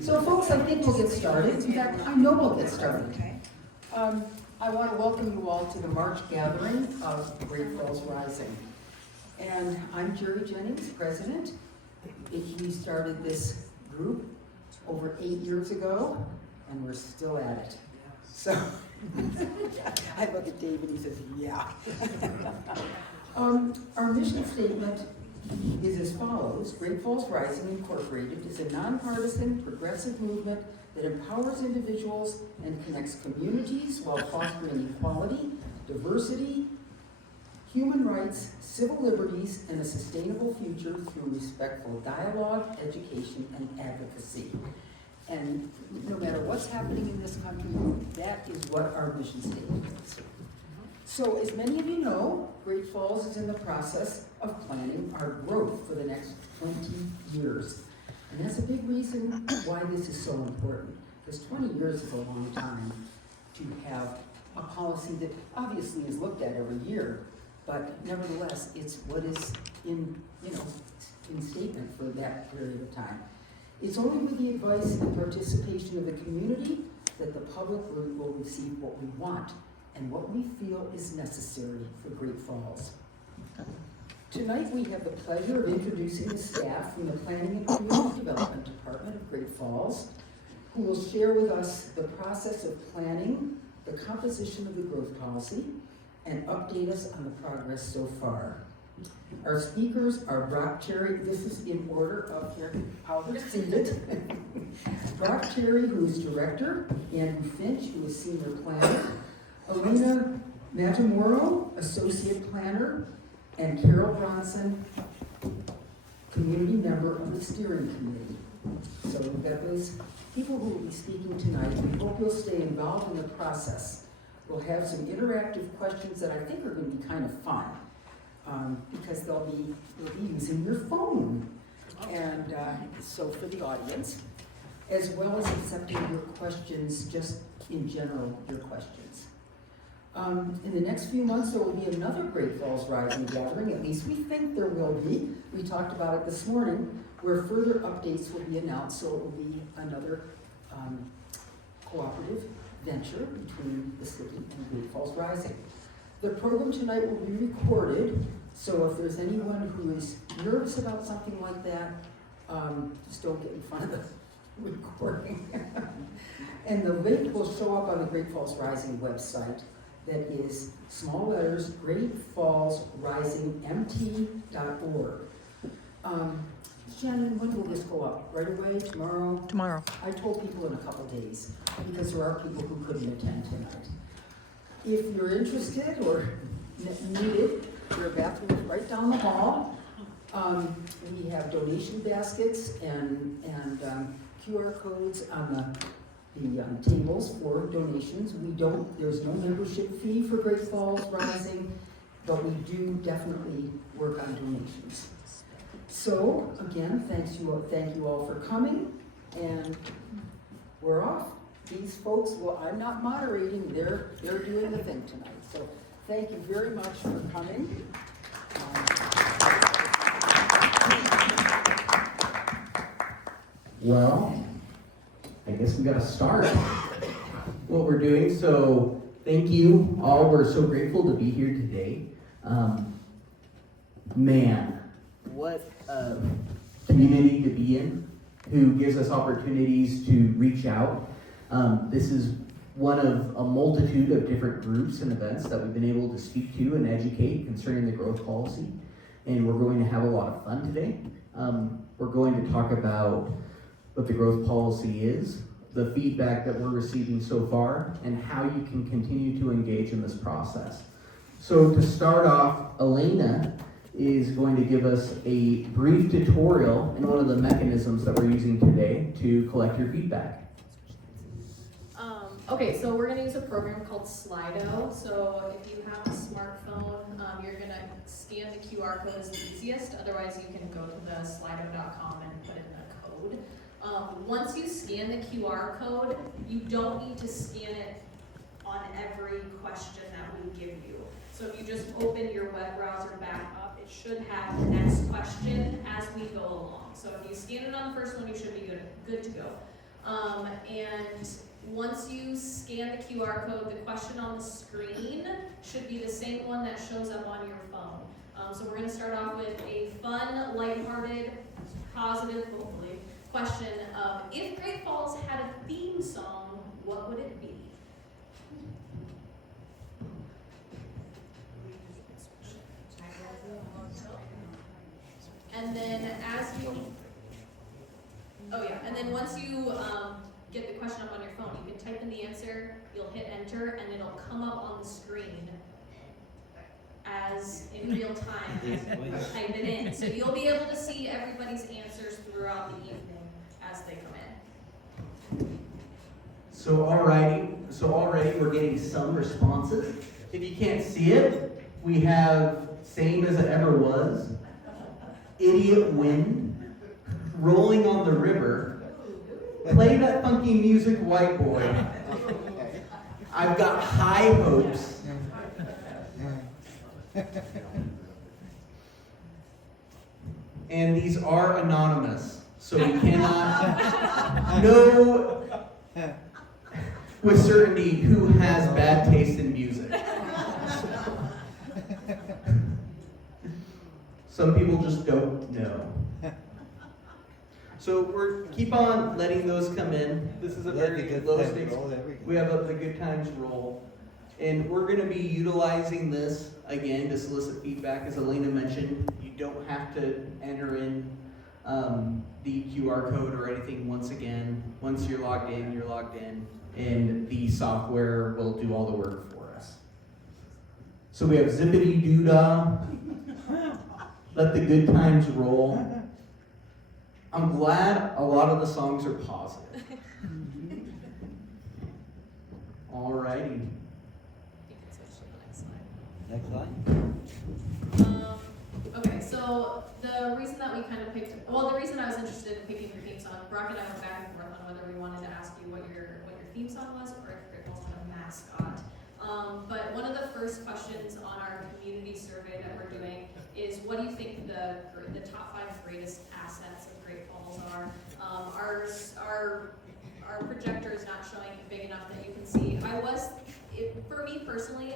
So folks, I think we'll get started. In fact, I know we'll get started. I want to welcome you all to the March gathering of Great Falls Rising. And I'm Jerry Jennings, president. We started this group over 8 years ago, and we're still at it. So, I look at Dave and he says, yeah. Our mission statement is as follows. Great Falls Rising Incorporated is a nonpartisan, progressive movement that empowers individuals and connects communities while fostering equality, diversity, human rights, civil liberties, and a sustainable future through respectful dialogue, education, and advocacy. And no matter what's happening in this country, that is what our mission statement is. So as many of you know, Great Falls is in the process of planning our growth for the next 20 years. And that's a big reason why this is so important, because 20 years is a long time to have a policy that obviously is looked at every year, but nevertheless, it's what is in statement for that period of time. It's only with the advice and participation of the community that the public will receive what we want and what we feel is necessary for Great Falls. Tonight we have the pleasure of introducing the staff from the Planning and Community Development Department of Great Falls, who will share with us the process of planning, the composition of the growth policy, and update us on the progress so far. Our speakers are Brock Cherry. This is in order of how they're seated. Brock Cherry, who is director, Andrew Finch, who is senior planner, Elena Matamoro, associate planner, and Carol Bronson, community member of the steering committee. So we've got those people who will be speaking tonight. We hope you'll stay involved in the process. We'll have some interactive questions that I think are going to be kind of fun. Because they'll be using your phone. And so for the audience, as well as accepting your questions, just in general, your questions. In the next few months, there will be another Great Falls Rising gathering, at least we think there will be. We talked about it this morning, where further updates will be announced, so it will be another cooperative venture between the city and Great Falls Rising. The program tonight will be recorded, so if there's anyone who is nervous about something like that, just don't get in front of the recording. And the link will show up on the Great Falls Rising website. That is small letters, greatfallsrisingmt.org. Shannon, when will this go up? Right away, tomorrow? Tomorrow. I told people in a couple days, because there are people who couldn't attend tonight. If you're interested or need it, there are bathrooms right down the hall. We have donation baskets and QR codes on the tables for donations. There's no membership fee for Great Falls Rising, but we do definitely work on donations. So again, thank you all for coming, and we're off. These folks, well, I'm not moderating, they're doing the thing tonight. So thank you very much for coming. Well, I guess we gotta start what we're doing. So thank you all. We're so grateful to be here today. Man, what a community to be in, who gives us opportunities to reach out. This is one of a multitude of different groups and events that we've been able to speak to and educate concerning the growth policy. And we're going to have a lot of fun today. We're going to talk about what the growth policy is, the feedback that we're receiving so far, and how you can continue to engage in this process. So to start off, Elena is going to give us a brief tutorial in one of the mechanisms that we're using today to collect your feedback. Okay, so we're gonna use a program called Slido. So if you have a smartphone, you're gonna scan the QR code as the easiest. Otherwise, you can go to the slido.com and put in the code. Once you scan the QR code, you don't need to scan it on every question that we give you. So if you just open your web browser back up, it should have the next question as we go along. So if you scan it on the first one, you should be good to go. And once you scan the QR code, the question on the screen should be the same one that shows up on your phone. So we're gonna start off with a fun, lighthearted, positive, hopefully, question of if Great Falls had a theme song, what would it be? And then and then once you get the question up on your phone, you can type in the answer, you'll hit enter, and it'll come up on the screen as in real time as you type it in. So you'll be able to see everybody's answers throughout the evening as they come in. So already we're getting some responses. If you can't see it, we have Same as It Ever Was, Idiot Wind, Rolling on the River, Play That Funky Music, White Boy. I've got High Hopes. And these are anonymous, so we cannot know with certainty who has bad taste in music. Some people just don't know. So we're keep on letting those come in. This is a very low stakes. We have the good times roll. And we're going to be utilizing this again to solicit feedback. As Elena mentioned, you don't have to enter in the QR code or anything once again. Once you're logged in, and the software will do all the work for us. So we have Zippity Doodah, Let the Good Times Roll. I'm glad a lot of the songs are positive. Alrighty. Next slide. Okay, so the reason that we kind of the reason I was interested in picking your theme song, Brock and I went back and forth on whether we wanted to ask you what your theme song was or if Great Falls had a mascot. But one of the first questions on our community survey that we're doing is, what do you think the top 5 greatest assets of Great Falls are? Our projector is not showing it big enough that you can see. For me personally,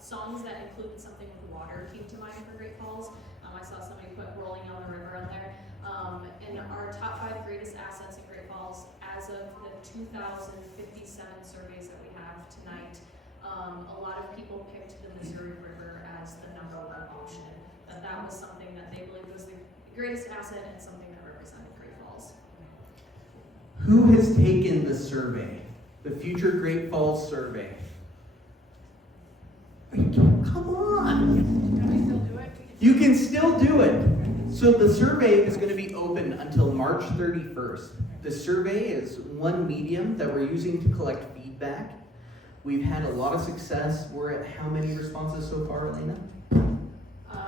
songs that included something with water came to mind for Great Falls. I saw somebody put Rolling on the River on there. And our top 5 greatest assets in Great Falls, as of the 2057 surveys that we have tonight, a lot of people picked the Missouri River as the #1 option. That was something that they believed was the greatest asset and something that represented Great Falls. Who has taken the survey? The Future Great Falls survey. Come on! Can we still do it? You can still do it. So the survey is going to be open until March 31st. The survey is one medium that we're using to collect feedback. We've had a lot of success. We're at how many responses so far, Elena?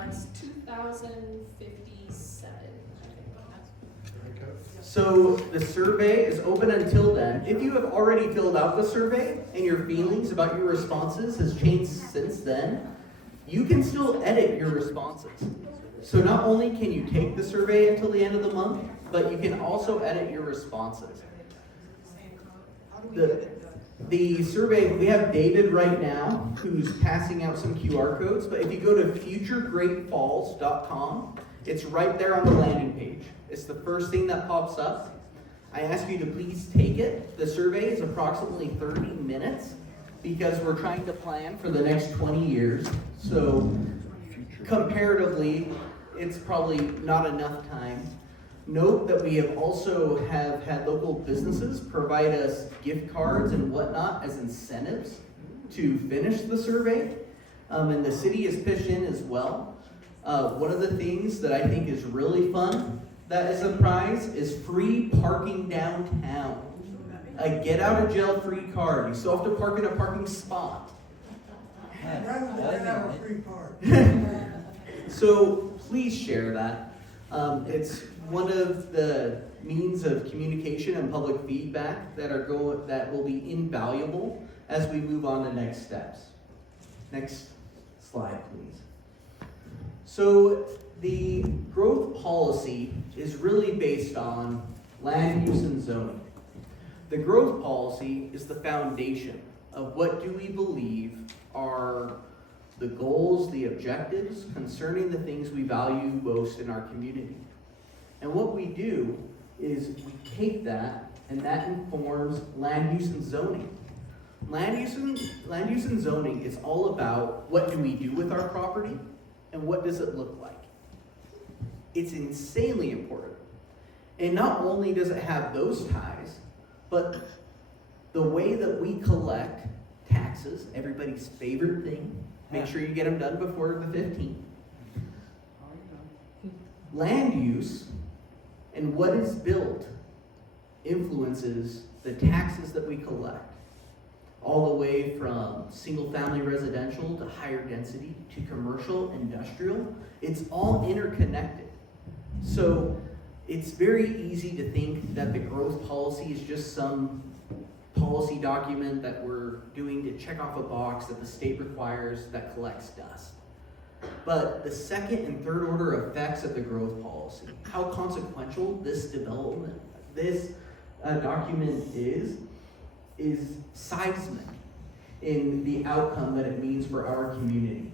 It's 2,057, I think. So the survey is open until then. If you have already filled out the survey and your feelings about your responses has changed since then, you can still edit your responses. So not only can you take the survey until the end of the month, but you can also edit your responses. The survey, we have David right now who's passing out some QR codes, but if you go to futuregreatfalls.com, it's right there on the landing page. It's the first thing that pops up. I ask you to please take it. The survey is approximately 30 minutes because we're trying to plan for the next 20 years. So comparatively, it's probably not enough time. Note that we have also had local businesses provide us gift cards and whatnot as incentives to finish the survey. And the city has pitched in as well. One of the things that I think is really fun that is a prize is free parking downtown. A get out of jail free card. You still have to park in a parking spot. So please share that. It's one of the means of communication and public feedback that will be invaluable as we move on to next steps. Next slide, please. So the growth policy is really based on land use and zoning. The growth policy is the foundation of what do we believe are the goals, the objectives concerning the things we value most in our community. And what we do is we take that, and that informs land use and zoning. Land use and zoning is all about what do we do with our property and what does it look like. It's insanely important. And not only does it have those ties, but the way that we collect taxes, everybody's favorite thing, make sure you get them done before the 15th. Land use and what is built influences the taxes that we collect, all the way from single-family residential to higher density to commercial, industrial. It's all interconnected. So it's very easy to think that the growth policy is just some policy document that we're doing to check off a box that the state requires that collects dust. But the second and third order effects of the growth policy, how consequential this development, this document is seismic in the outcome that it means for our community.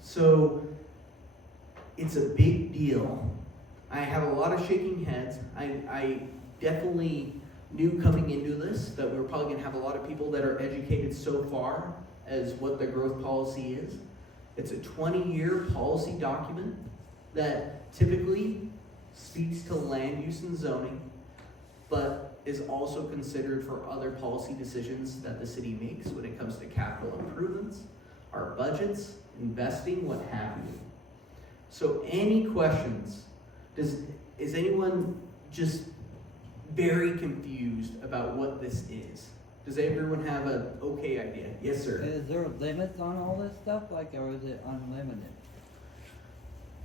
So it's a big deal. I have a lot of shaking heads. I definitely knew coming into this that we were probably going to have a lot of people that are educated so far as what the growth policy is. It's a 20-year policy document that typically speaks to land use and zoning, but is also considered for other policy decisions that the city makes when it comes to capital improvements, our budgets, investing, what have you. So any questions? Is anyone just very confused about what this is? Does everyone have an okay idea? Yes, sir. Is there limits on all this stuff, like, or is it unlimited?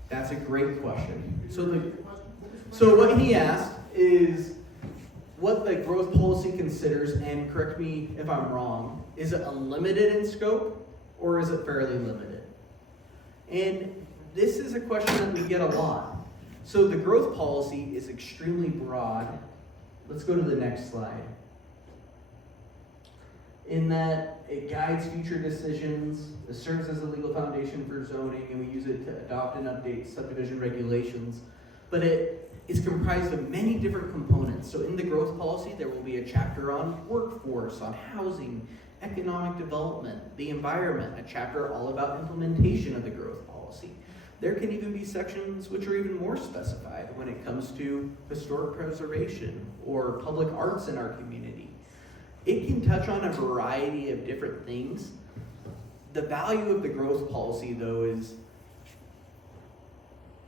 That's a great question. So what he asked is what the growth policy considers, and correct me if I'm wrong, is it unlimited in scope or is it fairly limited? And this is a question that we get a lot. So the growth policy is extremely broad. Let's go to the next slide. In that it guides future decisions, it serves as a legal foundation for zoning, and we use it to adopt and update subdivision regulations. But it is comprised of many different components. So in the growth policy, there will be a chapter on workforce, on housing, economic development, the environment, a chapter all about implementation of the growth policy. There can even be sections which are even more specified when it comes to historic preservation or public arts in our community. It can touch on a variety of different things. The value of the growth policy, though, is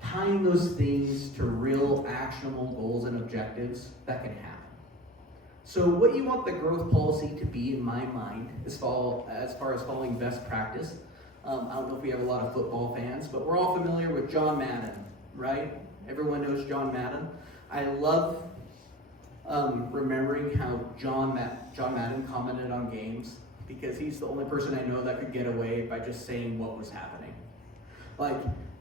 tying those things to real actionable goals and objectives that can happen. So what you want the growth policy to be, in my mind, as far as following best practice, I don't know if we have a lot of football fans, but we're all familiar with John Madden, right? Everyone knows John Madden. I love remembering how John Madden commented on games, because he's the only person I know that could get away by just saying what was happening. Like,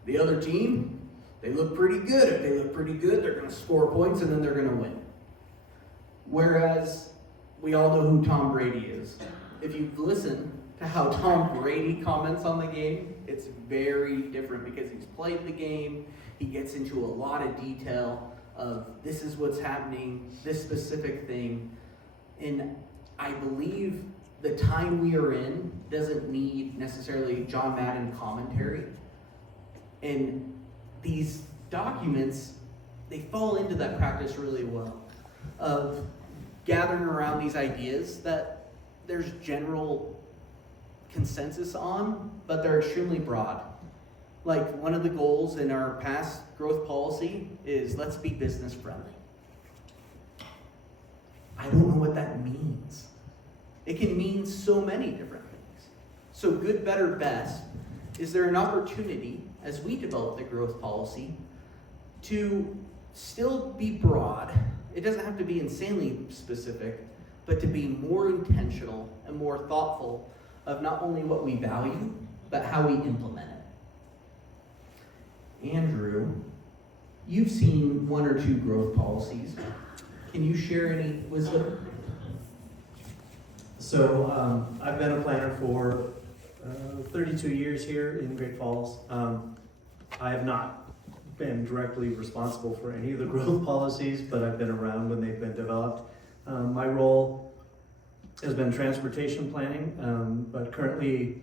the other team, they look pretty good. If they look pretty good, they're going to score points and then they're going to win. Whereas, we all know who Tom Brady is. If you listen to how Tom Brady comments on the game, it's very different because he's played the game. He gets into a lot of detail of this is what's happening, this specific thing. And I believe the time we are in doesn't need necessarily John Madden commentary. And these documents, they fall into that practice really well of gathering around these ideas that there's general consensus on, but they're extremely broad. Like, one of the goals in our past growth policy is let's be business friendly. I don't know what that means. It can mean so many different things. So good, better, best, is there an opportunity as we develop the growth policy to still be broad? It doesn't have to be insanely specific, but to be more intentional and more thoughtful of not only what we value, but how we implement it. Andrew, you've seen one or two growth policies. Can you share any wisdom? So I've been a planner for 32 years here in Great Falls. I have not been directly responsible for any of the growth policies, but I've been around when they've been developed. My role has been transportation planning, but currently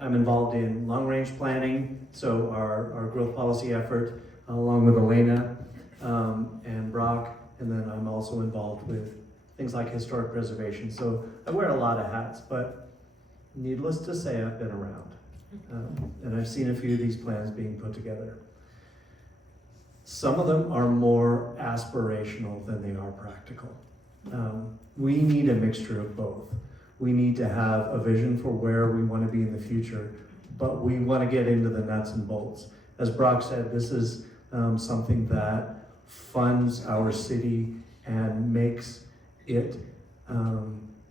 I'm involved in long-range planning, so our growth policy effort, along with Elena and Brock, and then I'm also involved with things like historic preservation. So I wear a lot of hats, but needless to say, I've been around. And I've seen a few of these plans being put together. Some of them are more aspirational than they are practical. We need a mixture of both. We need to have a vision for where we want to be in the future, but we want to get into the nuts and bolts. As Brock said, this is something that funds our city and makes it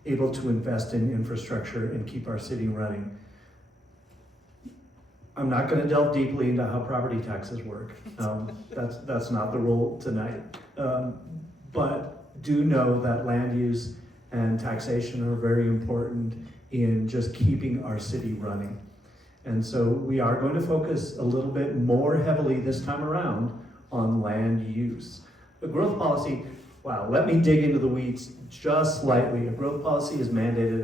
able to invest in infrastructure and keep our city running. I'm not going to delve deeply into how property taxes work. That's not the role tonight. But do know that land use and taxation are very important in just keeping our city running. And so we are going to focus a little bit more heavily this time around on land use. The growth policy, wow, let me dig into the weeds just slightly. A growth policy is mandated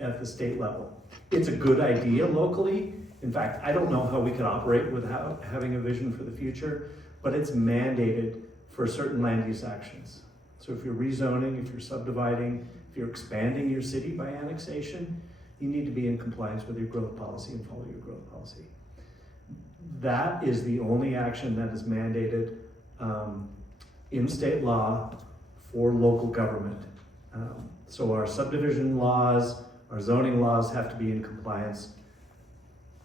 at the state level. It's a good idea locally. In fact, I don't know how we could operate without having a vision for the future, but it's mandated for certain land use actions. So if you're rezoning, if you're subdividing, if you're expanding your city by annexation, you need to be in compliance with your growth policy and follow your growth policy. That is the only action that is mandated in state law for local government. So our subdivision laws, our zoning laws have to be in compliance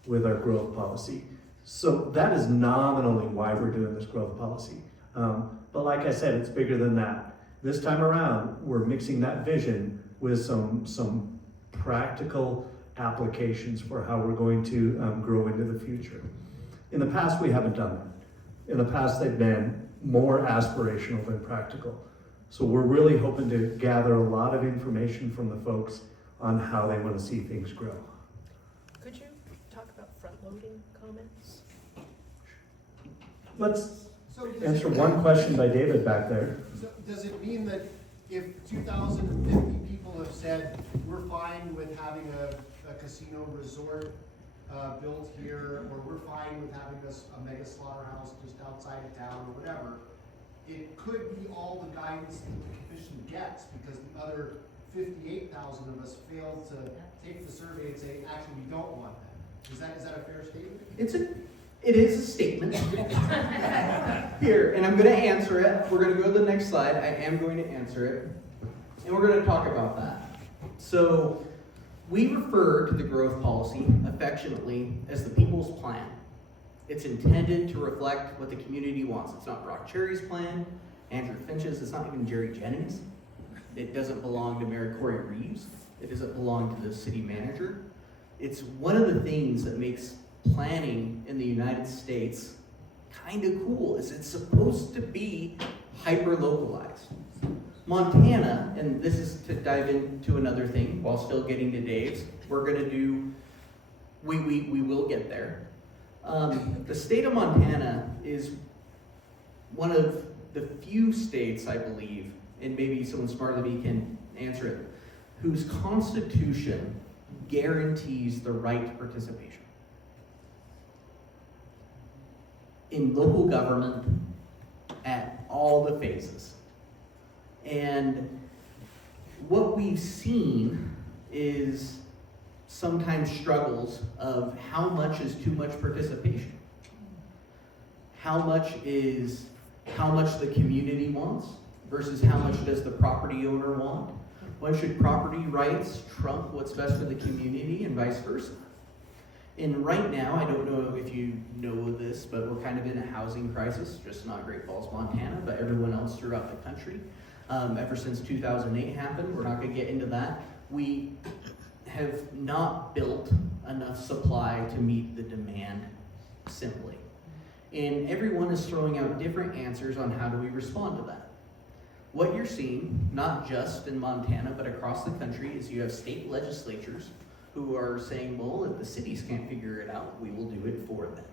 with our growth policy. So that is nominally why we're doing this growth policy. But like I said, it's bigger than that. This time around, we're mixing that vision with some practical applications for how we're going to grow into the future. In the past, we haven't done that. In the past, they've been more aspirational than practical. So we're really hoping to gather a lot of information from the folks on how they want to see things grow. Could you talk about front-loading comments? Let's So does answer it- one question by David back there. So does it mean that if 2,050 people have said, we're fine with having a casino resort built here, or we're fine with having a mega slaughterhouse just outside of town, or whatever, it could be all the guidance that the commission gets, because the other 58,000 of us failed to take the survey and say, actually, we don't want that. Is that a fair statement? It is a statement. Here, and I'm going to answer it. We're going to go to the next slide. I am going to answer it. And we're going to talk about that. So, we refer to the growth policy affectionately as the people's plan. It's intended to reflect what the community wants. It's not Brock Cherry's plan, Andrew Finch's, it's not even Jerry Jennings. It doesn't belong to Mayor Corey Reeves. It doesn't belong to the city manager. It's one of the things that makes planning in the United States kind of cool, is it's supposed to be hyper-localized. Montana, and this is to dive into another thing while still getting to Dave's, we're gonna do, we will get there. The state of Montana is one of the few states, I believe, and maybe someone smarter than me can answer it, whose constitution guarantees the right to participation in local government at all the phases. And what we've seen is sometimes struggles of how much is too much participation. How much the community wants versus how much does the property owner want? When should property rights trump what's best for the community and vice versa? And right now, I don't know if you know this, but we're kind of in a housing crisis, just not Great Falls, Montana, but everyone else throughout the country. Ever since 2008 happened, we're not going to get into that. We have not built enough supply to meet the demand simply. And everyone is throwing out different answers on how do we respond to that. what you're seeing, not just in Montana, but across the country, is you have state legislatures who are saying, well, if the cities can't figure it out, we will do it for them.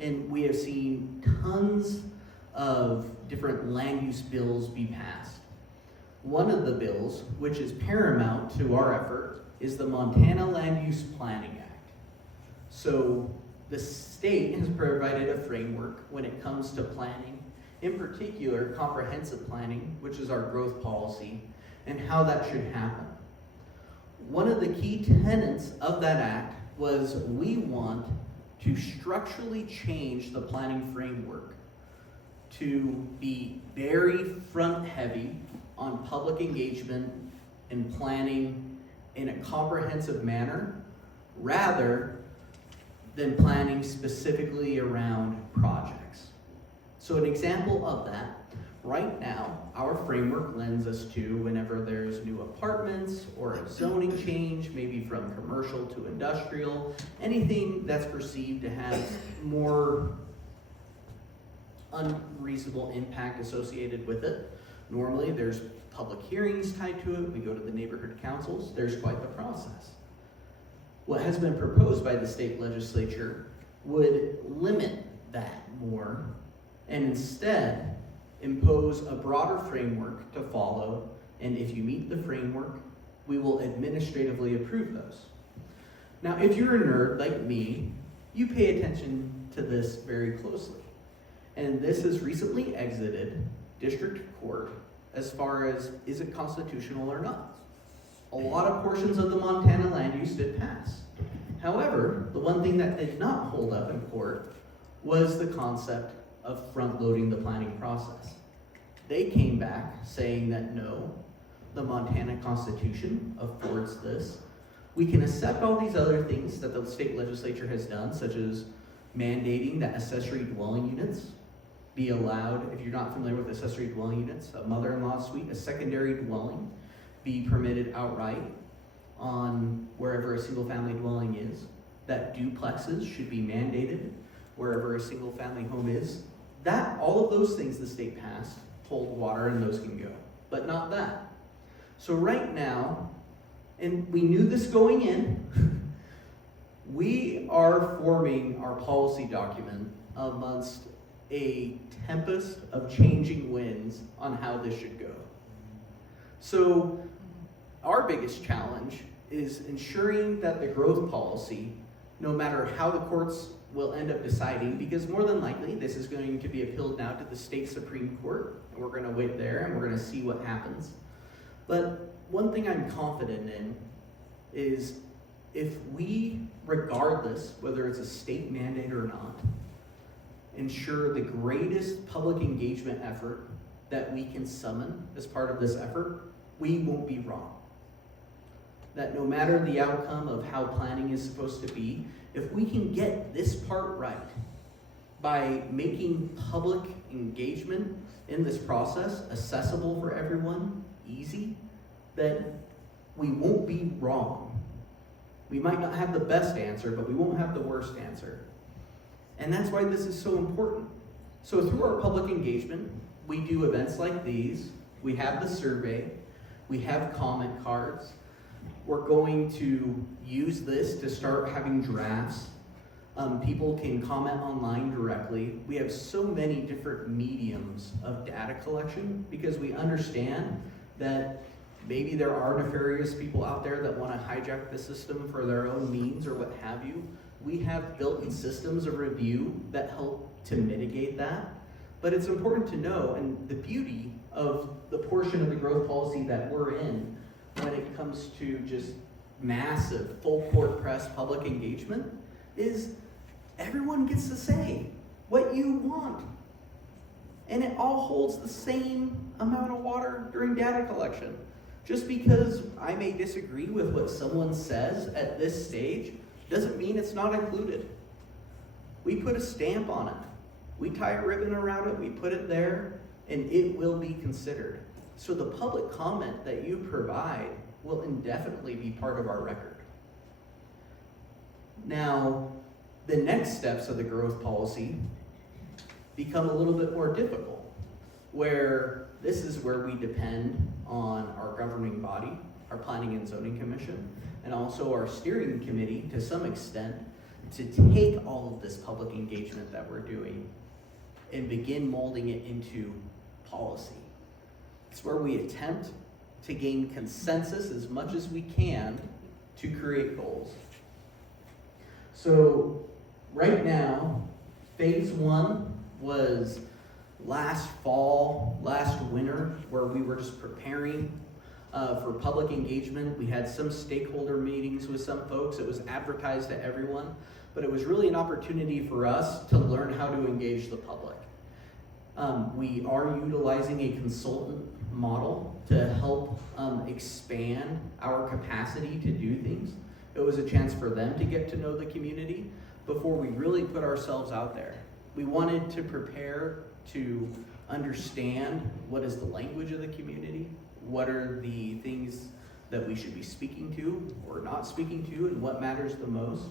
And we have seen tons of different land use bills be passed. One of the bills, which is paramount to our effort, is the Montana Land Use Planning Act. So the state has provided a framework when it comes to planning, in particular comprehensive planning, which is our growth policy, and how that should happen. One of the key tenets of that act was we want to structurally change the planning framework to be very front heavy on public engagement and planning in a comprehensive manner rather than planning specifically around projects. So an example of that, right now, our framework lends us to whenever there's new apartments or a zoning change, maybe from commercial to industrial, anything that's perceived to have more unreasonable impact associated with it. Normally, there's public hearings tied to it. We go to the neighborhood councils. There's quite the process. What has been proposed by the state legislature would limit that more and instead impose a broader framework to follow. And if you meet the framework, we will administratively approve those. Now, if you're a nerd like me, you pay attention to this very closely. And this has recently exited district court as far as is it constitutional or not. A lot of portions of the Montana land use did pass. However, the one thing that did not hold up in court was the concept of front-loading the planning process. They came back saying that no, the Montana Constitution affords this. We can accept all these other things that the state legislature has done, such as mandating that accessory dwelling units be allowed. If you're not familiar with accessory dwelling units, a mother-in-law suite, a secondary dwelling, be permitted outright on wherever a single-family dwelling is. That duplexes should be mandated wherever a single-family home is. That, all of those things the state passed hold water and those can go, but not that. So right now, and we knew this going in, we are forming our policy document amongst a tempest of changing winds on how this should go. So our biggest challenge is ensuring that the growth policy, no matter how the courts will end up deciding, because more than likely this is going to be appealed now to the state Supreme Court, and we're going to wait there and we're going to see what happens. But one thing I'm confident in is if we, regardless whether it's a state mandate or not, ensure the greatest public engagement effort that we can summon as part of this effort, we won't be wrong. That no matter the outcome of how planning is supposed to be, if we can get this part right by making public engagement in this process accessible for everyone, easy, then we won't be wrong. We might not have the best answer, but we won't have the worst answer. And that's why this is so important. So through our public engagement, we do events like these, we have the survey, we have comment cards. We're going to use this to start having drafts. People can comment online directly. We have so many different mediums of data collection because we understand that maybe there are nefarious people out there that want to hijack the system for their own means or what have you. We have built-in systems of review that help to mitigate that. But it's important to know, and the beauty of the portion of the growth policy that we're in when it comes to just massive full court press public engagement is everyone gets to say what you want. And it all holds the same amount of water during data collection. Just because I may disagree with what someone says at this stage doesn't mean it's not included. We put a stamp on it. We tie a ribbon around it, we put it there, and it will be considered. So the public comment that you provide will indefinitely be part of our record. Now, the next steps of the growth policy become a little bit more difficult, where This is where we depend on our governing body, our Planning and Zoning Commission, and also our steering committee to some extent to take all of this public engagement that we're doing and begin molding it into policy. It's where we attempt to gain consensus as much as we can to create goals. So right now, phase one was last fall, last winter, where we were just preparing for public engagement. We had some stakeholder meetings with some folks. It was advertised to everyone, but it was really an opportunity for us to learn how to engage the public. We are utilizing a consultant model to help expand our capacity to do things. It was a chance for them to get to know the community before we really put ourselves out there. We wanted to prepare to understand what is the language of the community, what are the things that we should be speaking to or not speaking to, and what matters the most.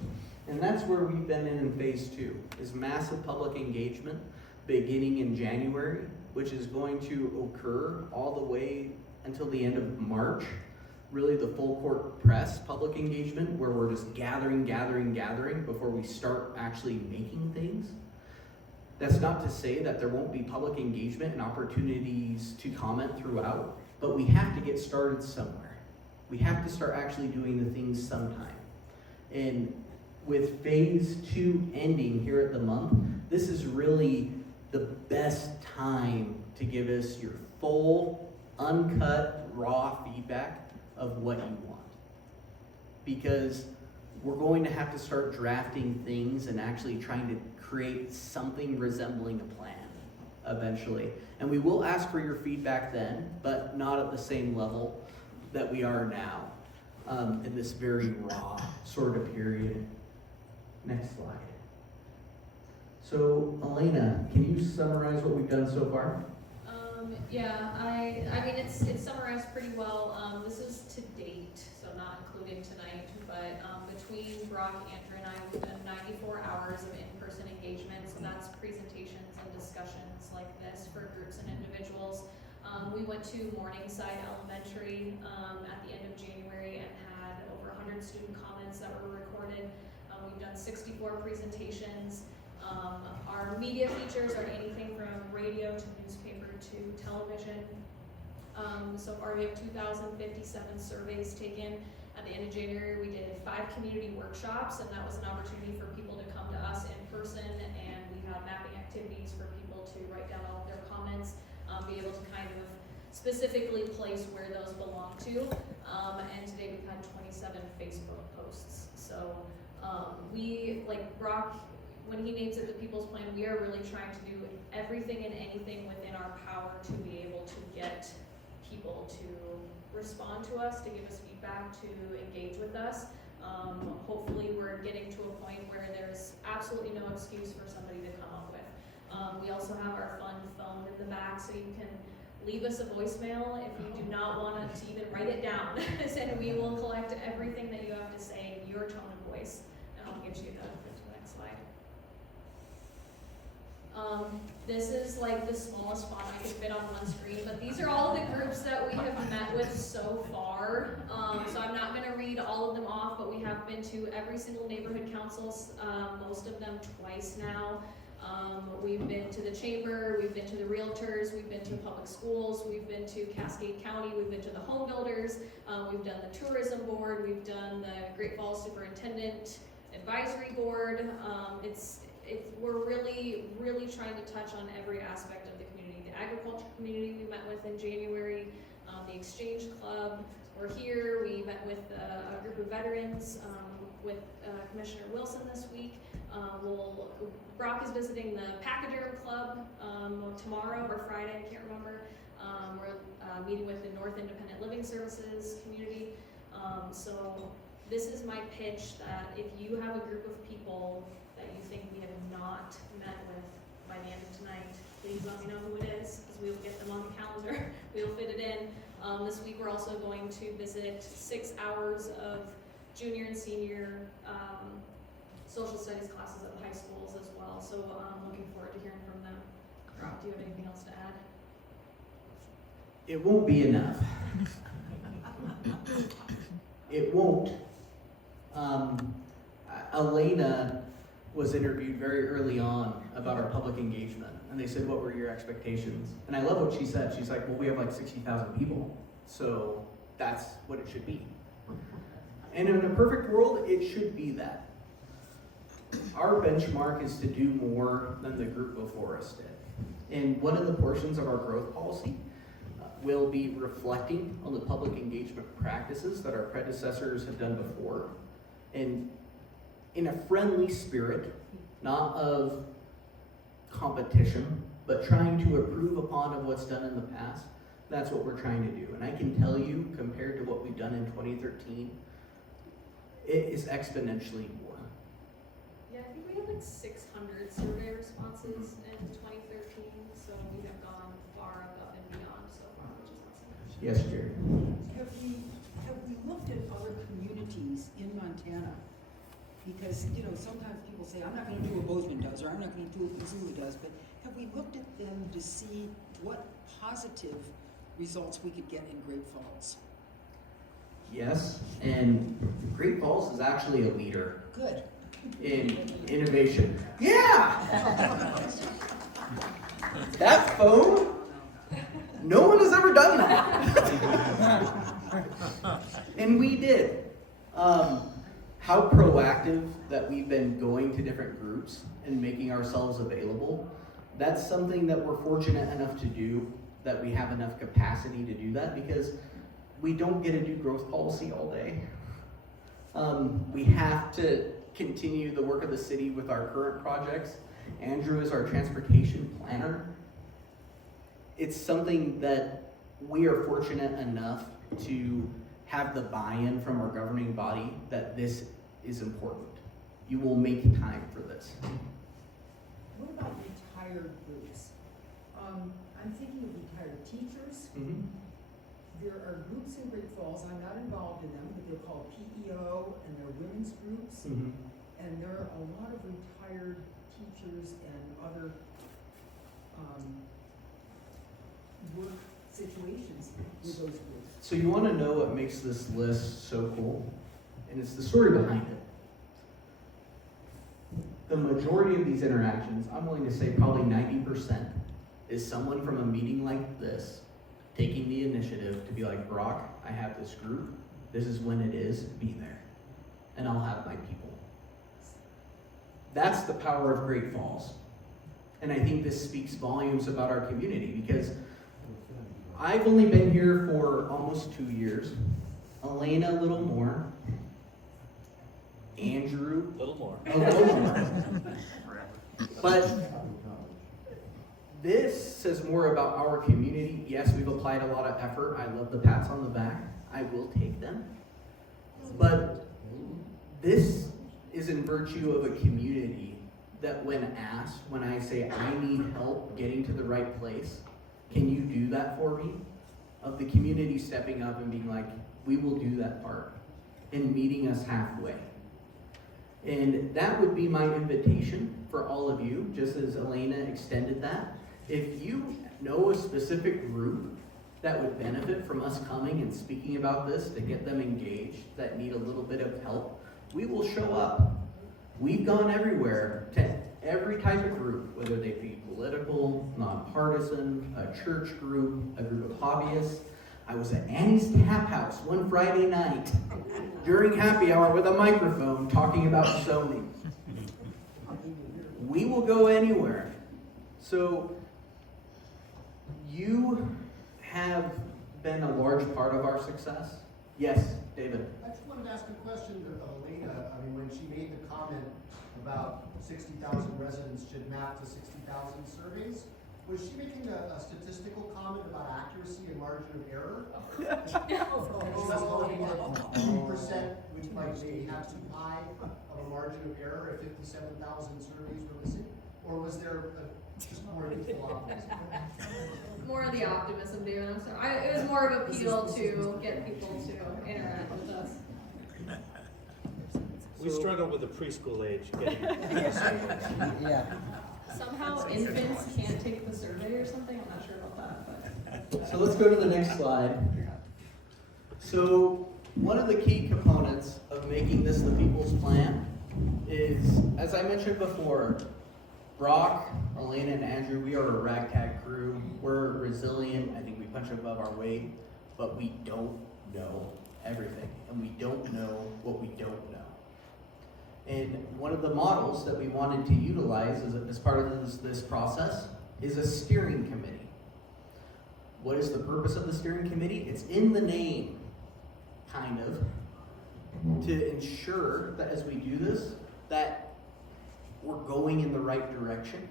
And that's where we've been in phase two, is massive public engagement beginning in January, which is going to occur all the way until the end of March. Really the full court press public engagement, where we're just gathering before we start actually making things. That's not to say that there won't be public engagement and opportunities to comment throughout, but we have to get started somewhere. We have to start actually doing the things sometime. And with phase two ending here at the month, this is really the best time to give us your full, uncut, raw feedback of what you want. Because we're going to have to start drafting things and actually trying to create something resembling a plan eventually. And we will ask for your feedback then, but not at the same level that we are now in this very raw sort of period. Next slide. So Elena, can you summarize what we've done so far? Yeah, I mean, it's summarized pretty well. This is to date, so not including tonight, but between Brock, Andrew, and I, we've done 94 hours of in-person engagement, so that's presentations and discussions like this for groups and individuals. We went to Morningside Elementary at the end of January and had over 100 student comments that were recorded. We've done 64 presentations. Our media features are anything from radio to newspaper to television. So far we have 2,057 surveys taken. At the end of January we did 5 community workshops, and that was an opportunity for people to come to us in person, and we had mapping activities for people to write down all of their comments, be able to kind of specifically place where those belong to. And today we've had 27 Facebook posts. So we, like Brock, when he names it the People's Plan, we are really trying to do everything and anything within our power to be able to get people to respond to us, to give us feedback, to engage with us. Hopefully we're getting to a point where there's absolutely no excuse for somebody to come up with. We also have our fun phone in the back, so you can leave us a voicemail if you do not want to even write it down. And we will collect everything that you have to say in your tone of voice. And I'll get you to the next slide. This is like the smallest font I could fit on one screen, but these are all of the groups that we have met with so far. So I'm not going to read all of them off, but we have been to every single neighborhood councils, most of them twice now. We've been to the chamber, we've been to the realtors, we've been to public schools, we've been to Cascade County, we've been to the home builders, we've done the tourism board, we've done the Great Falls Superintendent Advisory Board. We're really trying to touch on every aspect of the community. The agriculture community we met with in January, the Exchange Club, we're here, we met with a group of veterans, with Commissioner Wilson this week. Brock is visiting the Pachyderm Club tomorrow or Friday, I can't remember. We're meeting with the North Independent Living Services community. So this is my pitch, that if you have a group of people that you think we have not met with by the end of tonight, please let me know who it is, because we will get them on the calendar. We will fit it in. This week we're also going to visit 6 hours of junior and senior social studies classes at the high schools as well. So I'm looking forward to hearing from them. Rob, do you have anything else to add? It won't be enough. It won't. Elena was interviewed very early on about our public engagement, and they said, what were your expectations? And I love what she said. She's like, well, we have like 60,000 people, so that's what it should be. And in a perfect world, it should be that. Our benchmark is to do more than the group before us did. And one of the portions of our growth policy will be reflecting on the public engagement practices that our predecessors have done before. And in a friendly spirit, not of competition, but trying to improve upon of what's done in the past. That's what we're trying to do. And I can tell you, compared to what we've done in 2013, it is exponentially more. Yeah, I think we had like 600 survey responses in 2013, so we have gone far above and beyond so far, which is awesome. Yes, Jerry. Have we looked at other communities in Montana? Because, you know, sometimes people say, I'm not gonna do what Bozeman does, or I'm not gonna do what Missoula does, but have we looked at them to see what positive results we could get in Great Falls? Yes, and Great Falls is actually a leader Good. in innovation. Yeah! That phone? No one has ever done that. And we did. How proactive that we've been going to different groups and making ourselves available. That's something that we're fortunate enough to do, that we have enough capacity to do that, because we don't get to do growth policy all day. We have to continue the work of the city with our current projects. Andrew is our transportation planner. It's something that we are fortunate enough to have the buy-in from our governing body that this is important. You will make time for this. What about retired groups? I'm thinking of retired teachers. There are groups in Great Falls, I'm not involved in them, but they're called PEO, and they're women's groups. And there are a lot of retired teachers and other work situations with those groups. So you want to know what makes this list so cool? And it's the story behind it. The majority of these interactions, I'm willing to say probably 90%, is someone from a meeting like this taking the initiative to be like, Brock, I have this group, this is when it is, be there. And I'll have my people. That's the power of Great Falls. And I think this speaks volumes about our community, because I've only been here for almost 2 years. Elena, a little more. Andrew, A little more. a little more. But this says more about our community. Yes, we've applied a lot of effort. I love the pats on the back. I will take them. But this is in virtue of a community that when asked, when I say I need help getting to the right place, can you do that for me? Of the community stepping up and being like, we will do that part, and meeting us halfway. And that would be my invitation for all of you, just as Elena extended that. If you know a specific group that would benefit from us coming and speaking about this to get them engaged, that need a little bit of help, we will show up. We've gone everywhere to every type of group, whether they be political, nonpartisan, a church group, a group of hobbyists. I was at Annie's Tap House one Friday night during happy hour with a microphone talking about zoning. We will go anywhere. So you have been a large part of our success. Yes, David. I just wanted to ask a question to Elena. I mean, when she made the comment about 60,000 residents should map to 60,000 surveys, was she making a statistical comment about accuracy and margin of error? She was hoping that 80% would like maybe have too high of a margin of error if 57,000 surveys were missing? Or was there just more youthful optimism? More of the optimism, David. I'm sorry. It was more of appeal to get people to interact with us. We struggle with the preschool age getting. Yeah. Somehow infants can't take the survey or something. I'm not sure about that, but So let's go to the next slide. So one of the key components of making this the people's plan is, as I mentioned before, Brock, Elena, and Andrew, we are a ragtag crew. We're resilient. I think we punch above our weight, but we don't know everything, and we don't know what we don't know. And one of the models that we wanted to utilize as part of this process is a steering committee. What is the purpose of the steering committee? It's in the name, kind of, to ensure that as we do this, that we're going in the right direction.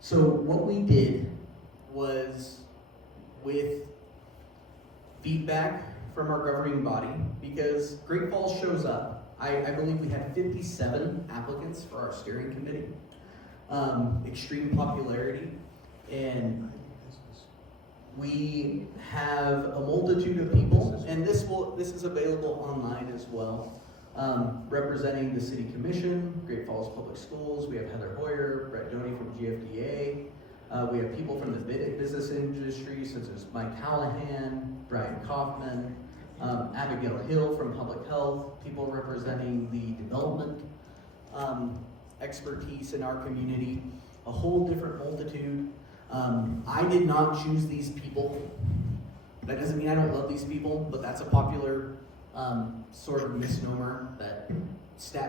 So what we did was, with feedback from our governing body, because Great Falls shows up. I believe we had 57 applicants for our steering committee. Extreme popularity, and we have a multitude of people, and this is available online as well, representing the City Commission, Great Falls Public Schools. We have Heather Hoyer, Brett Doney from GFDA. We have people from the business industry, such as Mike Callahan, Brian Kaufman, Abigail Hill from Public Health, people representing the development expertise in our community, a whole different multitude. I did not choose these people. That doesn't mean I don't love these people, but that's a popular sort of misnomer that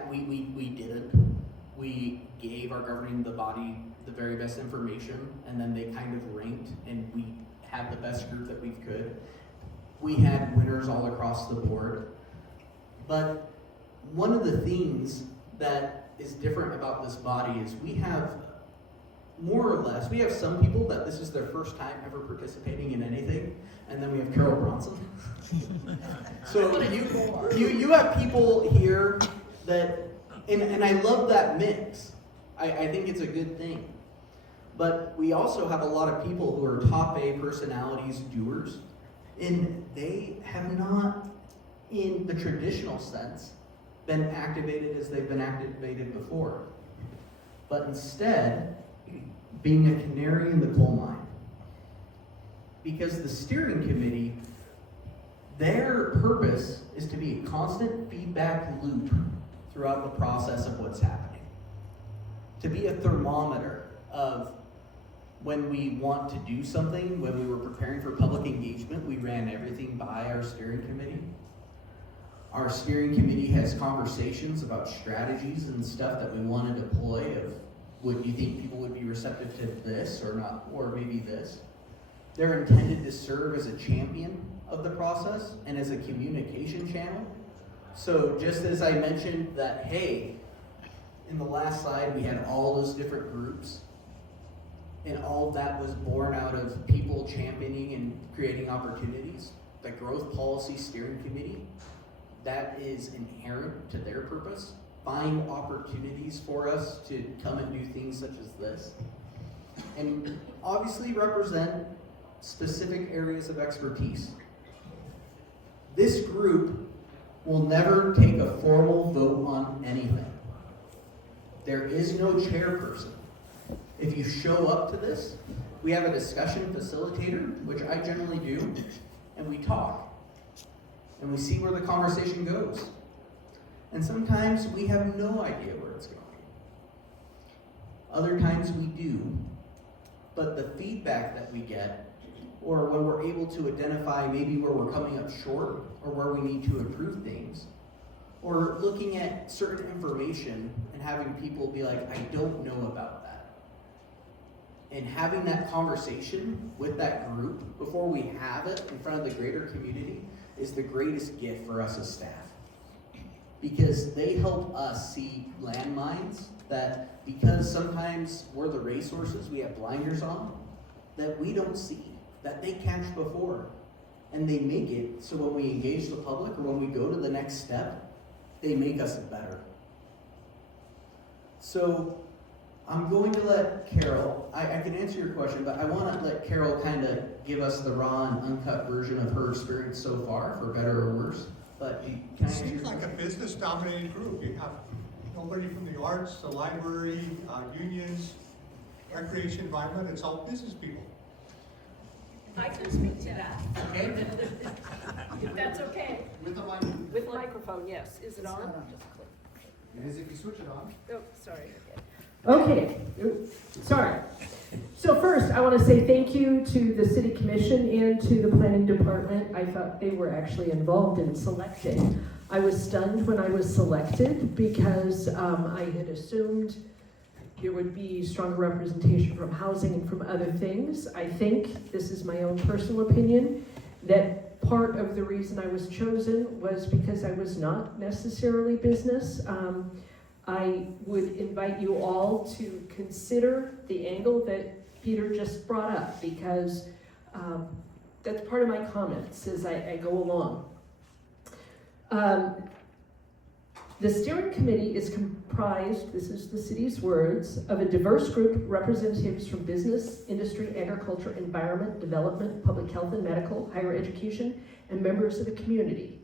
we didn't. We gave our governing body the very best information, and then they kind of ranked, and we had the best group that we could. We had winners all across the board. But one of the things that is different about this body is we have, more or less, we have some people that this is their first time ever participating in anything, and then we have Carol Bronson. So you have people here that, and I love that mix. I think it's a good thing. But we also have a lot of people who are top A personalities, doers, and they have not, in the traditional sense, been activated as they've been activated before. But instead, being a canary in the coal mine. Because the steering committee, their purpose is to be a constant feedback loop throughout the process of what's happening. To be a thermometer of when we want to do something. When we were preparing for public engagement, we ran everything by our steering committee. Our steering committee has conversations about strategies and stuff that we want to deploy of, would you think people would be receptive to this or not, or maybe this? They're intended to serve as a champion of the process and as a communication channel. So just as I mentioned that, hey, in the last slide, we had all those different groups, and all of that was born out of people championing and creating opportunities. The Growth Policy Steering Committee, that is inherent to their purpose. Find opportunities for us to come and do things such as this. And obviously represent specific areas of expertise. This group will never take a formal vote on anything. There is no chairperson. If you show up to this, we have a discussion facilitator, which I generally do, and we talk. And we see where the conversation goes. And sometimes we have no idea where it's going. Other times we do. But the feedback that we get, or when we're able to identify maybe where we're coming up short, or where we need to improve things, or looking at certain information and having people be like, I don't know about that. And having that conversation with that group before we have it in front of the greater community is the greatest gift for us as staff. Because they help us see landmines that, because sometimes we're the racehorses, we have blinders on, that we don't see, that they catch before. And they make it so when we engage the public or when we go to the next step, they make us better. So I'm going to let Carol, I can answer your question, but I want to let Carol kind of give us the raw and uncut version of her experience so far, for better or worse. But can I It answer seems your like a question? business-dominated group. You have nobody from the arts, the library, unions, recreation, environment. It's all business people. I can speak to that, Okay? if that's okay. With the mic. With microphone, yes. Is it on? It is if you switch it on. Oh, sorry. Okay, sorry. So first, I want to say thank you to the city commission and to the planning department. I thought they were actually involved in selecting. I was stunned when I was selected because I had assumed there would be stronger representation from housing and from other things. I think, this is my own personal opinion, that part of the reason I was chosen was because I was not necessarily business. I would invite you all to consider the angle that Peter just brought up, because that's part of my comments as I go along. The steering committee is comprised, this is the city's words, of a diverse group of representatives from business, industry, agriculture, environment, development, public health and medical, higher education, and members of the community.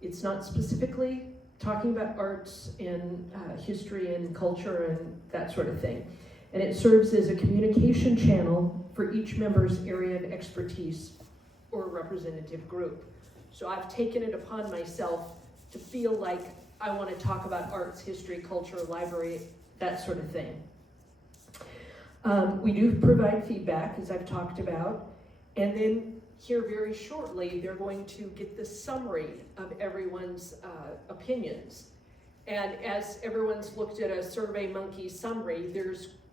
It's not specifically talking about arts and history and culture and that sort of thing. And it serves as a communication channel for each member's area of expertise or representative group. So I've taken it upon myself to feel like I want to talk about arts, history, culture, library, that sort of thing. We do provide feedback, as I've talked about, and then here very shortly, they're going to get the summary of everyone's opinions. And as everyone's looked at a SurveyMonkey summary,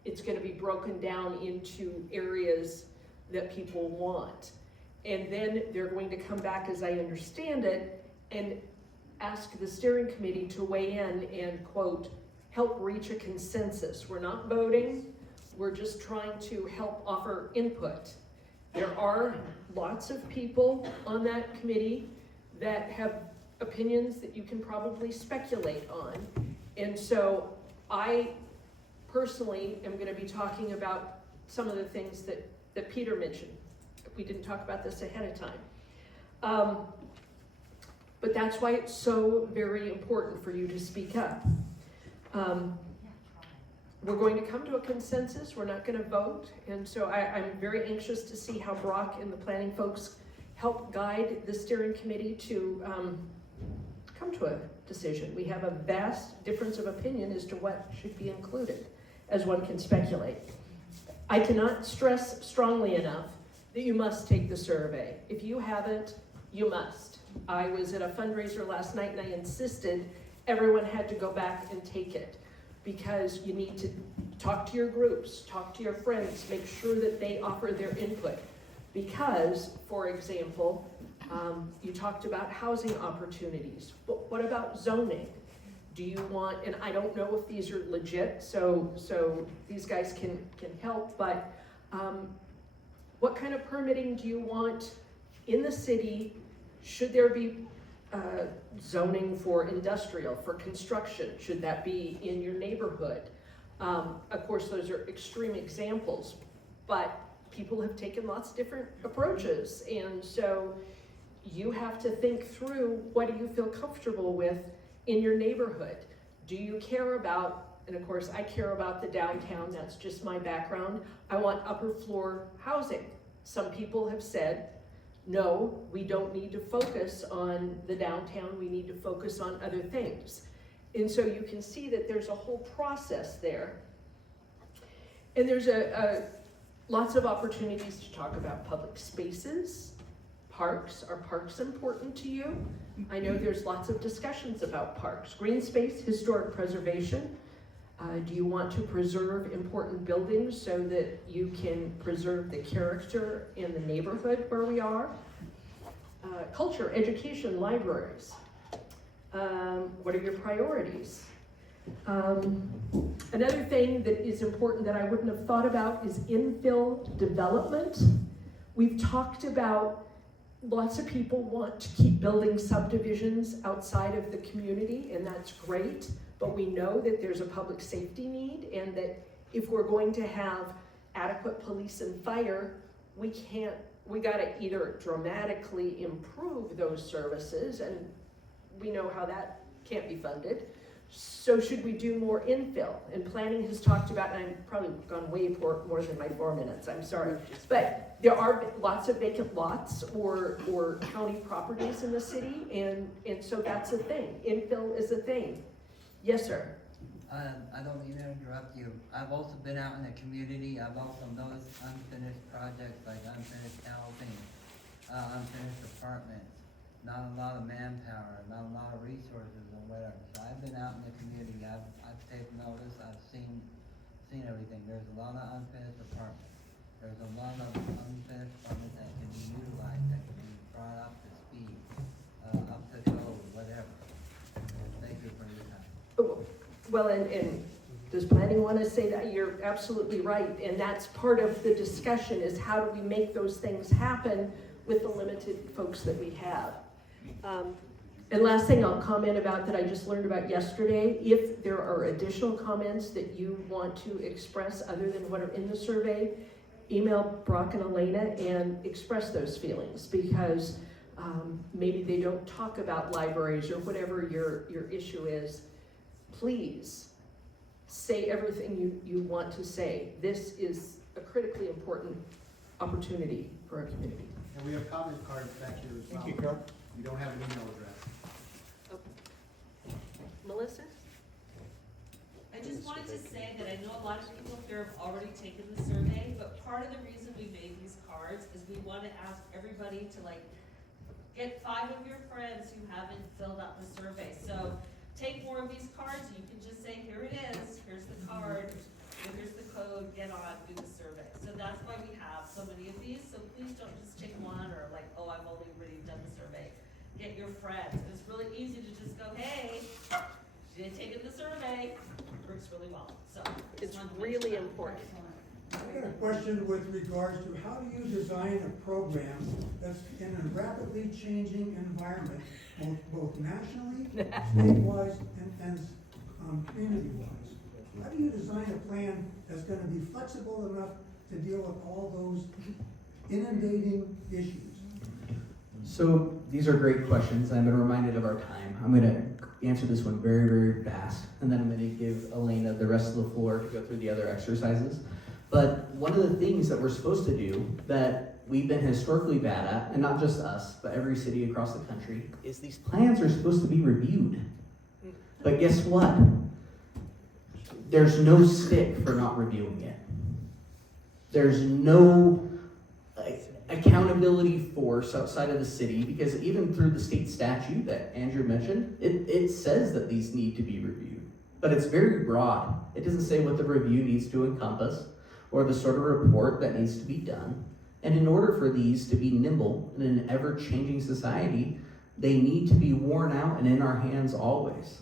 it's going to be broken down into areas that people want. And then they're going to come back, as I understand it, and ask the steering committee to weigh in and, quote, help reach a consensus. We're not voting, we're just trying to help offer input. There are lots of people on that committee that have opinions that you can probably speculate on. And so I personally am going to be talking about some of the things that Peter mentioned. We didn't talk about this ahead of time. But that's why it's so very important for you to speak up. We're going to come to a consensus. We're not going to vote. And so I'm very anxious to see how Brock and the planning folks help guide the steering committee to come to a decision. We have a vast difference of opinion as to what should be included, as one can speculate. I cannot stress strongly enough that you must take the survey. If you haven't, you must. I was at a fundraiser last night and I insisted everyone had to go back and take it, because you need to talk to your groups, talk to your friends, make sure that they offer their input. Because, for example, you talked about housing opportunities, but what about zoning? Do you want, and I don't know if these are legit, so these guys can help, but what kind of permitting do you want in the city? Should there be zoning for industrial, for construction? Should that be in your neighborhood? Of course, those are extreme examples, but people have taken lots of different approaches, and so you have to think through, what do you feel comfortable with in your neighborhood? Do you care about, and of course I care about the downtown, that's just my background. I want upper floor housing. Some people have said, no, we don't need to focus on the downtown, we need to focus on other things. And so you can see that there's a whole process there. And there's lots of opportunities to talk about public spaces, parks. Are parks important to you? I know there's lots of discussions about parks. Green space, historic preservation. Do you want to preserve important buildings so that you can preserve the character in the neighborhood where we are? Culture, education, libraries. What are your priorities? Another thing that is important that I wouldn't have thought about is infill development. We've talked about lots of people want to keep building subdivisions outside of the community, and that's great. But we know that there's a public safety need, and that if we're going to have adequate police and fire, we gotta either dramatically improve those services, and we know how that can't be funded. So should we do more infill? And planning has talked about, and I've probably gone way more than my 4 minutes, I'm sorry. But there are lots of vacant lots or county properties in the city, and so that's a thing. Infill is a thing. Yes, sir. I don't mean to interrupt you. I've also been out in the community. I've also noticed unfinished projects like unfinished housing, unfinished apartments, not a lot of manpower, not a lot of resources or whatever. So I've been out in the community. I've taken notice. I've seen everything. There's a lot of unfinished apartments. There's a lot of unfinished apartments that can be utilized, that can be brought up to speed, up to code, whatever. Thank you for your time. Well, and does planning want to say that? You're absolutely right. And that's part of the discussion, is how do we make those things happen with the limited folks that we have. And last thing I'll comment about that I just learned about yesterday, if there are additional comments that you want to express other than what are in the survey, email Brock and Elena and express those feelings, because maybe they don't talk about libraries or whatever your issue is. Please say everything you want to say. This is a critically important opportunity for our community. And we have comment cards back here as well. Thank you, Carl. You don't have an email address. Melissa? I just wanted to say that I know a lot of people here have already taken the survey, but part of the reason we made these cards is we want to ask everybody to get 5 of your friends who haven't filled out the survey. So take more of these cards, you can just say, here it is, here's the card, here's the code, get on, do the survey. So that's why we have so many of these, so please don't just take one or oh, I've already done the survey. Get your friends. It's really easy to just go, hey, she didn't take the survey. It works really well. So It's really important. I got a question with regards to how do you design a program that's in a rapidly changing environment, both nationally, statewide, and community-wise? How do you design a plan that's gonna be flexible enough to deal with all those inundating issues? So these are great questions. I've been reminded of our time. I'm going to answer this one very, very fast, and then I'm going to give Elena the rest of the floor to go through the other exercises. But one of the things that we're supposed to do that we've been historically bad at, and not just us, but every city across the country, is these plans are supposed to be reviewed. But guess what? There's no stick for not reviewing it. There's no accountability force outside of the city, because even through the state statute that Andrew mentioned, it says that these need to be reviewed. But it's very broad. It doesn't say what the review needs to encompass or the sort of report that needs to be done. And in order for these to be nimble in an ever-changing society, they need to be worn out and in our hands always.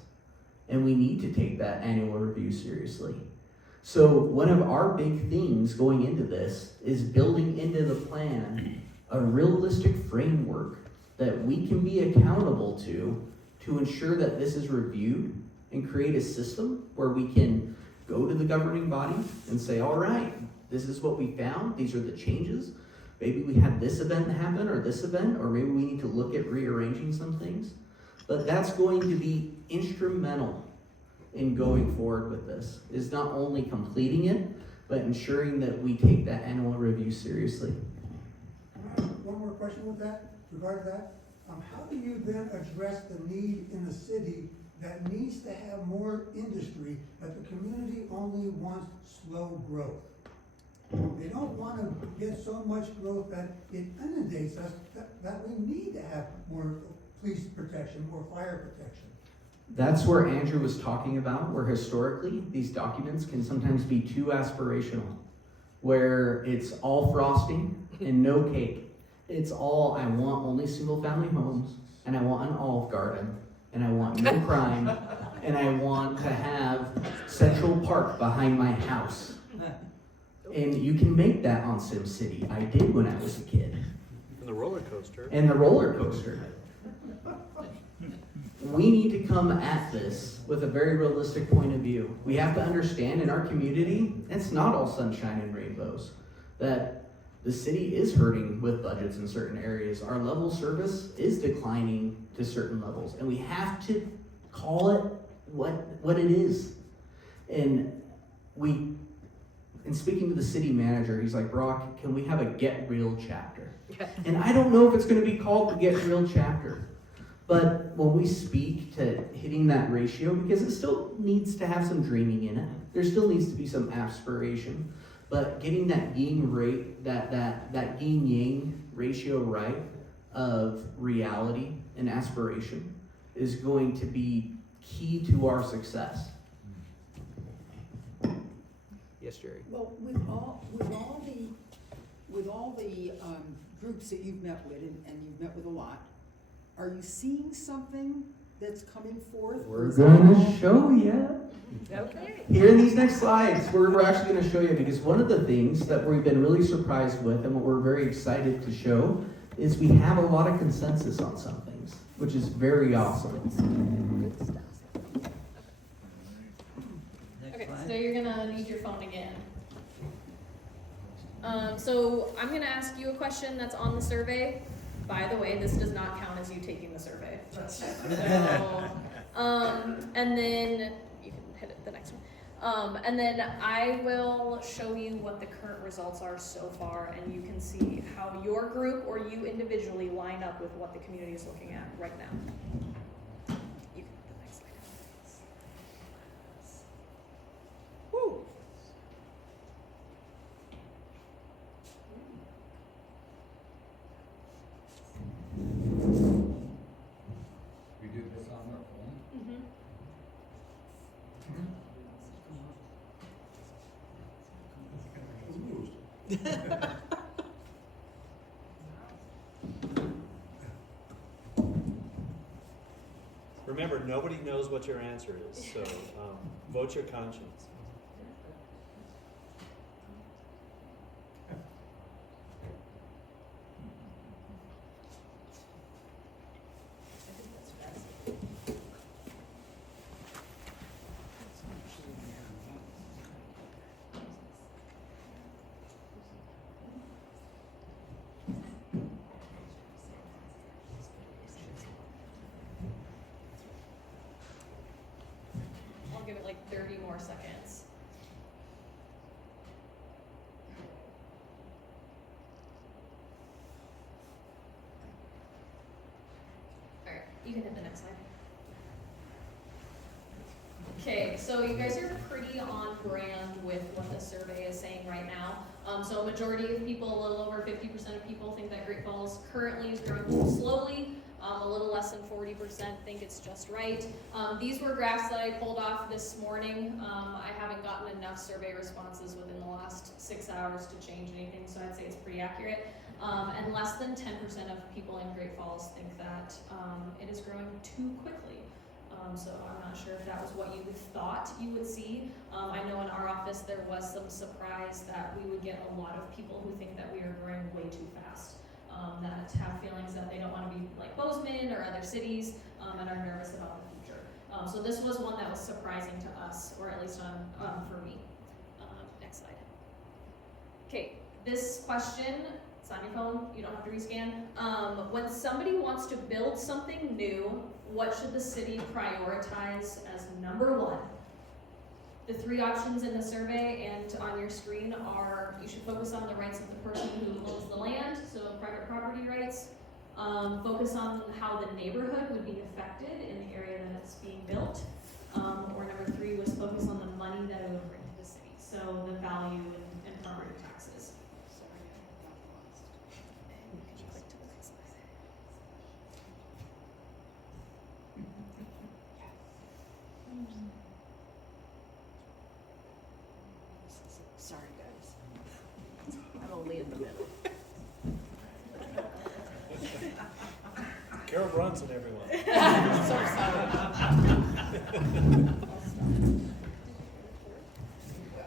And we need to take that annual review seriously. So one of our big things going into this is building into the plan a realistic framework that we can be accountable to ensure that this is reviewed and create a system where we can go to the governing body and say, all right, this is what we found, these are the changes. Maybe we had this event happen or this event, or maybe we need to look at rearranging some things. But that's going to be instrumental in going forward with this, is not only completing it, but ensuring that we take that annual review seriously. One more question with that, regarding that. How do you then address the need in the city that needs to have more industry, but the community only wants slow growth? They don't want to get so much growth that it inundates us, that we need to have more police protection, more fire protection. That's where Andrew was talking about, where historically these documents can sometimes be too aspirational, where it's all frosting and no cake. It's all, I want only single family homes, and I want an Olive Garden, and I want no crime, and I want to have Central Park behind my house. And you can make that on SimCity. I did when I was a kid. And the roller coaster. And the roller coaster. We need to come at this with a very realistic point of view. We have to understand in our community, it's not all sunshine and rainbows. That the city is hurting with budgets in certain areas. Our level of service is declining to certain levels. And we have to call it what it is. And in speaking to the city manager, he's like, Brock, can we have a Get Real chapter? And I don't know if it's going to be called the Get Real chapter, but when we speak to hitting that ratio, because it still needs to have some dreaming in it, there still needs to be some aspiration, but getting that yin rate, that yin yang ratio right of reality and aspiration is going to be key to our success. Yes, Jerry. Well, with all the groups that you've met with, and you've met with a lot, are you seeing something that's coming forth? We're gonna show you. Okay. Here in these next slides, we're actually gonna show you, because one of the things that we've been really surprised with and what we're very excited to show is we have a lot of consensus on some things, which is very awesome. Next Okay, slide. so you're gonna need your phone again. So I'm gonna ask you a question that's on the survey. By the way, this does not count as you taking the survey. So, and then you can hit it, the next one. And then I will show you what the current results are so far, and you can see how your group or you individually line up with what the community is looking at right now. You can hit the next slide. Woo! We do this on our phone? Mm-hmm. Remember, nobody knows what your answer is, so vote your conscience. I'll give it like 30 more seconds. Alright, you can hit the next slide. Okay, so you guys are pretty on brand with what the survey is saying right now. So a majority of people, a little over 50% of people think that Great Falls currently is growing too slowly. A little less than 40% think it's just right. These were graphs that I pulled off this morning. I haven't gotten enough survey responses within the last 6 hours to change anything, so I'd say it's pretty accurate. And less than 10% of people in Great Falls think that it is growing too quickly. So I'm not sure if that was what you thought you would see. I know in our office there was some surprise that we would get a lot of people who think that we are growing way too fast. That have feelings that they don't want to be like Bozeman or other cities, and are nervous about the future. So this was one that was surprising to us, or at least for me. Next slide. Okay, this question, it's on your phone, you don't have to rescan. When somebody wants to build something new, what should the city prioritize as number one? The three options in the survey and on your screen are, you should focus on the rights of the person who owns the land, so private property rights. Focus on how the neighborhood would be affected in the area that it's being built. Or number three was focus on the money that it would bring to the city, so the value and property taxes. Sorry, guys. I'm only in the middle. Carol Brunson, everyone. So sorry.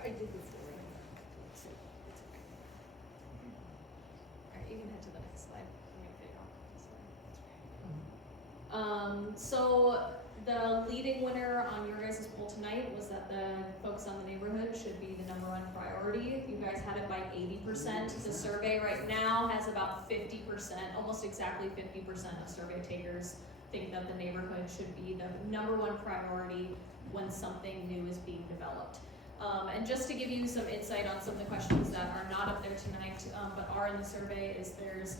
I did before. Alright, you can head to the next slide. I'm gonna figure out this one. So the leading winner on your guys' poll tonight was that the focus on the neighborhood should be the number one priority. You guys had it by 80%. The survey right now has about 50%, almost exactly 50% of survey takers think that the neighborhood should be the number one priority when something new is being developed. And just to give you some insight on some of the questions that are not up there tonight, but are in the survey, is there's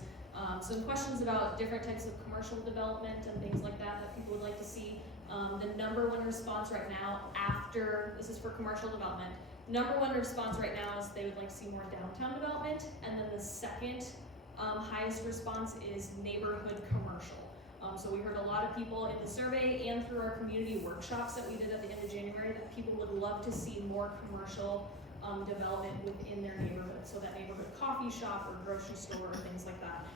some questions about different types of commercial development and things like that that people would like to see. The number one response right now after, this is for commercial development, number one response right now is they would like to see more downtown development, and then the second highest response is neighborhood commercial. So we heard a lot of people in the survey and through our community workshops that we did at the end of January that people would love to see more commercial development within their neighborhood. So that neighborhood coffee shop or grocery store or things like that.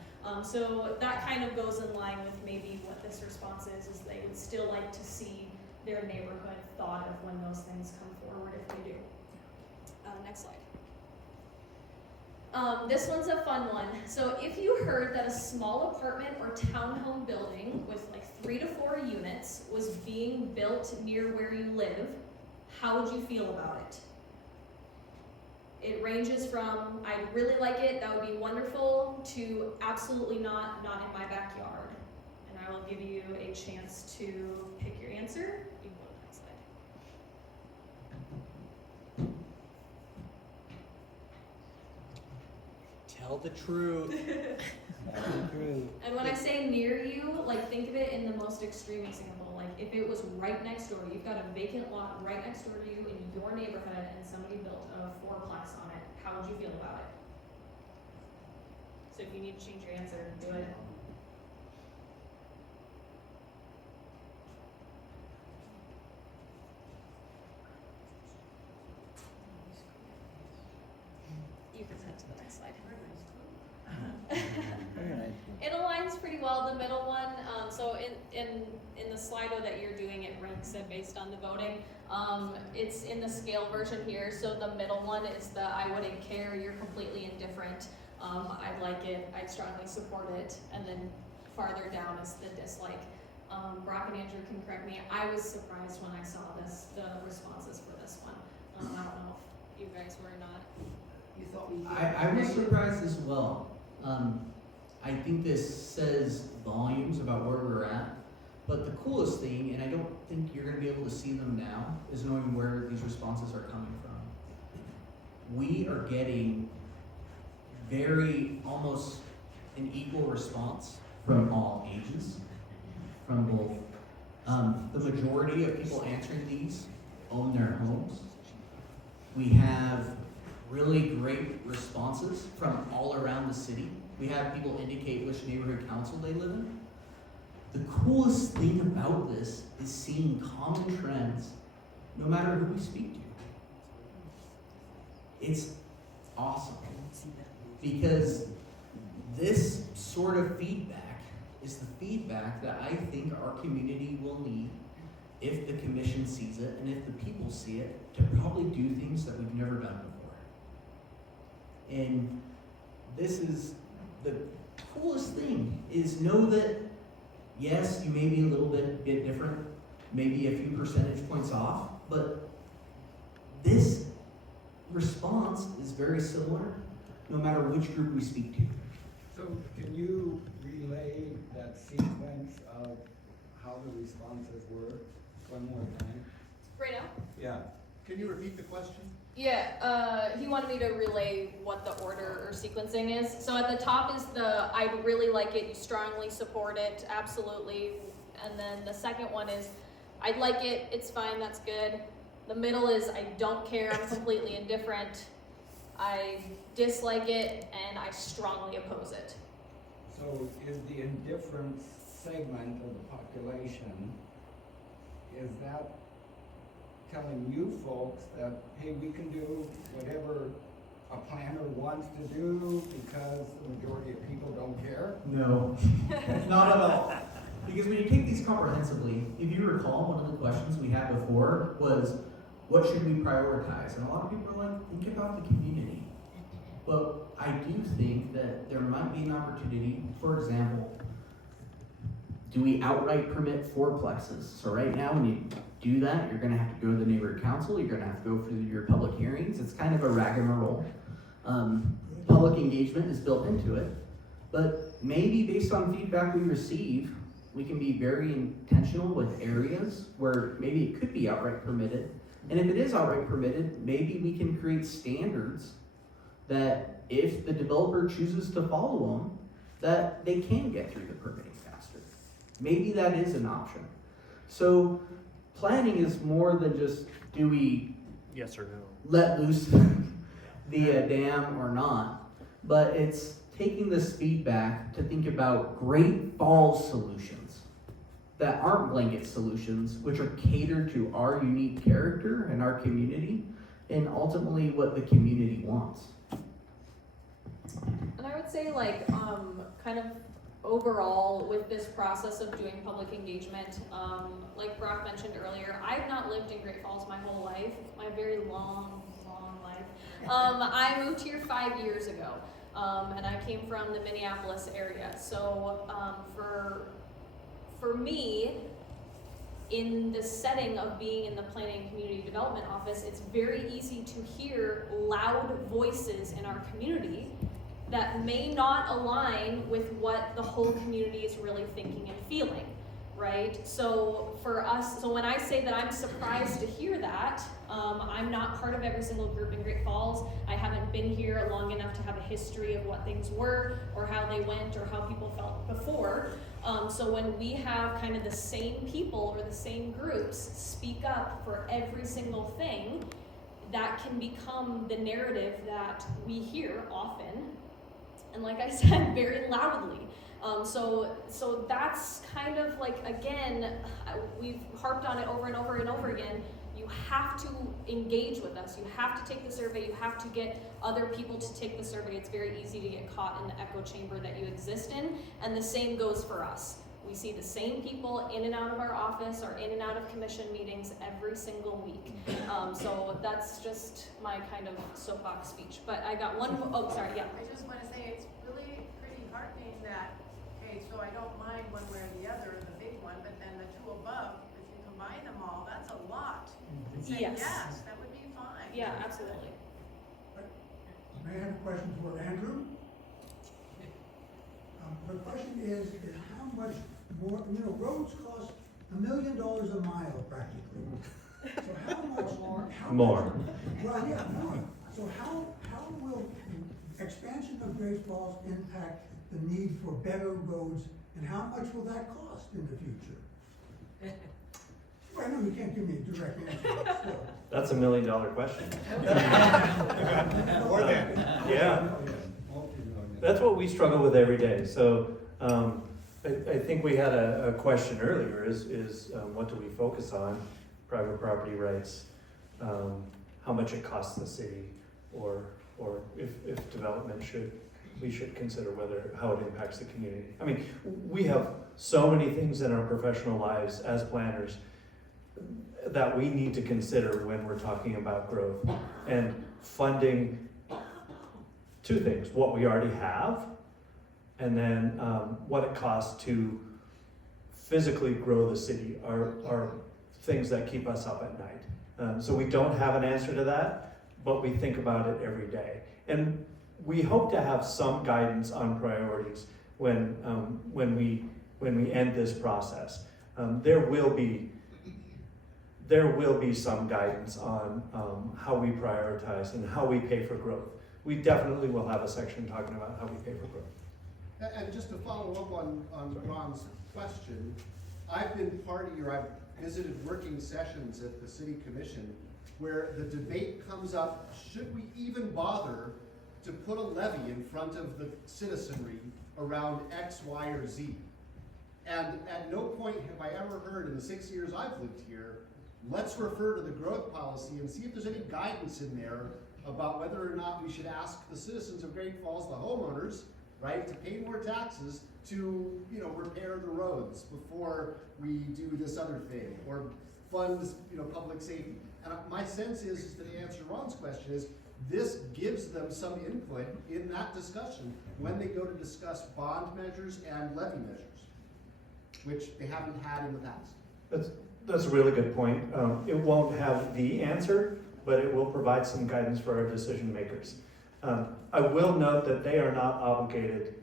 So that kind of goes in line with maybe what this response is they would still like to see their neighborhood thought of when those things come forward if they do. Next slide. This one's a fun one. So if you heard that a small apartment or townhome building with like 3 to 4 units was being built near where you live, how would you feel about it? It ranges from, I'd really like it, that would be wonderful, to absolutely not in my backyard. And I will give you a chance to pick your answer. You can go to the next slide. Tell the truth. Tell the truth. And when I say near you, like think of it in the most extreme example. Like if it was right next door, you've got a vacant lot right next door to you in your neighborhood and somebody built a fourplex on it, how would you feel about it? So if you need to change your answer, do it. You can send it to the next slide. It aligns pretty well, the middle one, so in the Slido that you're doing, it ranks it based on the voting. It's in the scale version here, so the middle one is the I wouldn't care, you're completely indifferent, I'd like it, I'd strongly support it, and then farther down is the dislike. Brock and Andrew can correct me, I was surprised when I saw the responses for this one. I don't know if you guys were or not. You thought we. I was surprised as well. I think this says volumes about where we're at. But the coolest thing, and I don't think you're going to be able to see them now, is knowing where these responses are coming from. We are getting very almost an equal response from all ages, from both. The majority of people answering these own their homes. We have really great responses from all around the city. We have people indicate which neighborhood council they live in. The coolest thing about this is seeing common trends no matter who we speak to. It's awesome because this sort of feedback is the feedback that I think our community will need if the commission sees it and if the people see it to probably do things that we've never done before. And this is the coolest thing, is know that yes, you may be a little bit different, maybe a few percentage points off, but this response is very similar no matter which group we speak to. So can you relay that sequence of how the responses were one more time? Right now? Yeah. Can you repeat the question? Yeah, he wanted me to relay what the order or sequencing is. So at the top is the I'd really like it, you strongly support it, absolutely. And then the second one is I'd like it, it's fine, that's good. The middle is I don't care, I'm completely indifferent. I dislike it and I strongly oppose it. So is the indifference segment of the population, is that telling you folks that, hey, we can do whatever a planner wants to do because the majority of people don't care? No, not at all. Because when you take these comprehensively, if you recall, one of the questions we had before was, what should we prioritize? And a lot of people are like, think about the community. But I do think that there might be an opportunity, for example, do we outright permit fourplexes? So right now, when you do that, you're gonna have to go to the neighborhood council, you're gonna have to go through your public hearings. It's kind of a ragamuffin. Public engagement is built into it. But maybe based on feedback we receive, We can be very intentional with areas where maybe it could be outright permitted. And if it is outright permitted, maybe we can create standards that if the developer chooses to follow them, that they can get through the permitting faster. Maybe that is an option. So planning is more than just, do we Yes or no? let loose the dam or not, but it's taking this feedback to think about Great Falls solutions that aren't blanket solutions, which are catered to our unique character and our community, and ultimately what the community wants. And I would say like, kind of overall with this process of doing public engagement, like Brock mentioned earlier, I've not lived in Great Falls my whole life, my very long life. I moved here 5 years ago, and I came from the Minneapolis area. So for me, in the setting of being in the Planning and Community Development Office, it's very easy to hear loud voices in our community that may not align with what the whole community is really thinking and feeling, right? So for us, so when I say that I'm surprised to hear that, I'm not part of every single group in Great Falls. I haven't been here long enough to have a history of what things were or how they went or how people felt before. So when we have kind of the same people or the same groups speak up for every single thing, that can become the narrative that we hear often. And like I said, very loudly. So that's kind of like, again, we've harped on it over and over and over again. You have to engage with us. You have to take the survey. You have to get other people to take the survey. It's very easy to get caught in the echo chamber that you exist in. And the same goes for us. We see the same people in and out of our office or in and out of commission meetings every single week. So that's just my kind of soapbox speech. But I got one, oh, sorry, yeah. I just want to say it's really pretty heartening that, okay, so I don't mind one way or the other, the big one, but then the two above, if you combine them all, that's a lot. And say Yes. yes, that would be fine. Yeah, absolutely. May I have a question for Andrew? The question is how much more, roads cost $1 million a mile practically. So how much more? More. Well, yeah, more. So how will expansion of Great Falls impact the need for better roads, and how much will that cost in the future? Well, I know you can't give me a direct answer, but still. That's $1 million question. More than. Yeah. That's what we struggle with every day. So I think we had a question earlier is what do we focus on? Private property rights, how much it costs the city, or if development we should consider how it impacts the community. I mean, we have so many things in our professional lives as planners that we need to consider when we're talking about growth and funding. Two things: what we already have, and then what it costs to physically grow the city are things that keep us up at night. So we don't have an answer to that, but we think about it every day. And we hope to have some guidance on priorities when we end this process. There will be some guidance on how we prioritize and how we pay for growth. We definitely will have a section talking about how we pay for growth. And just to follow up on Ron's question, I've visited working sessions at the city commission where the debate comes up, should we even bother to put a levy in front of the citizenry around X, Y, or Z? And at no point have I ever heard in the 6 years I've lived here, let's refer to the growth policy and see if there's any guidance in there about whether or not we should ask the citizens of Great Falls, the homeowners, right, to pay more taxes to, repair the roads before we do this other thing, or fund, public safety. And my sense is to answer Ron's question is, this gives them some input in that discussion when they go to discuss bond measures and levy measures, which they haven't had in the past. That's a really good point. It won't have the answer, but it will provide some guidance for our decision makers. I will note that they are not obligated.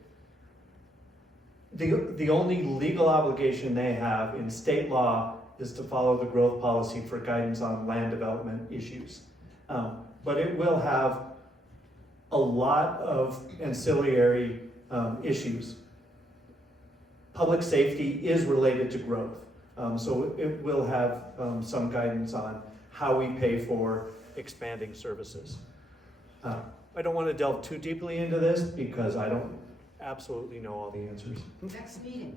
The only legal obligation they have in state law is to follow the growth policy for guidance on land development issues. But it will have a lot of ancillary issues. Public safety is related to growth. So it will have some guidance on how we pay for expanding services. I don't want to delve too deeply into this because I don't absolutely know all the answers. Next meeting.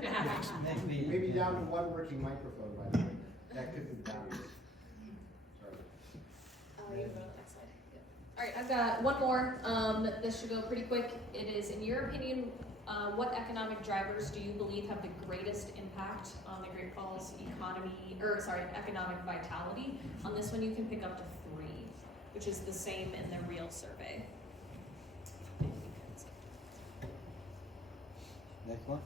Next meeting. Maybe down to one working microphone, by the way. That could be valuable. Sorry. You can go to the next slide. Yep. All right, I've got one more. This should go pretty quick. It is, in your opinion, what economic drivers do you believe have the greatest impact on the Great Falls economic vitality? On this one, you can pick up to 3, which is the same in the real survey. Next one?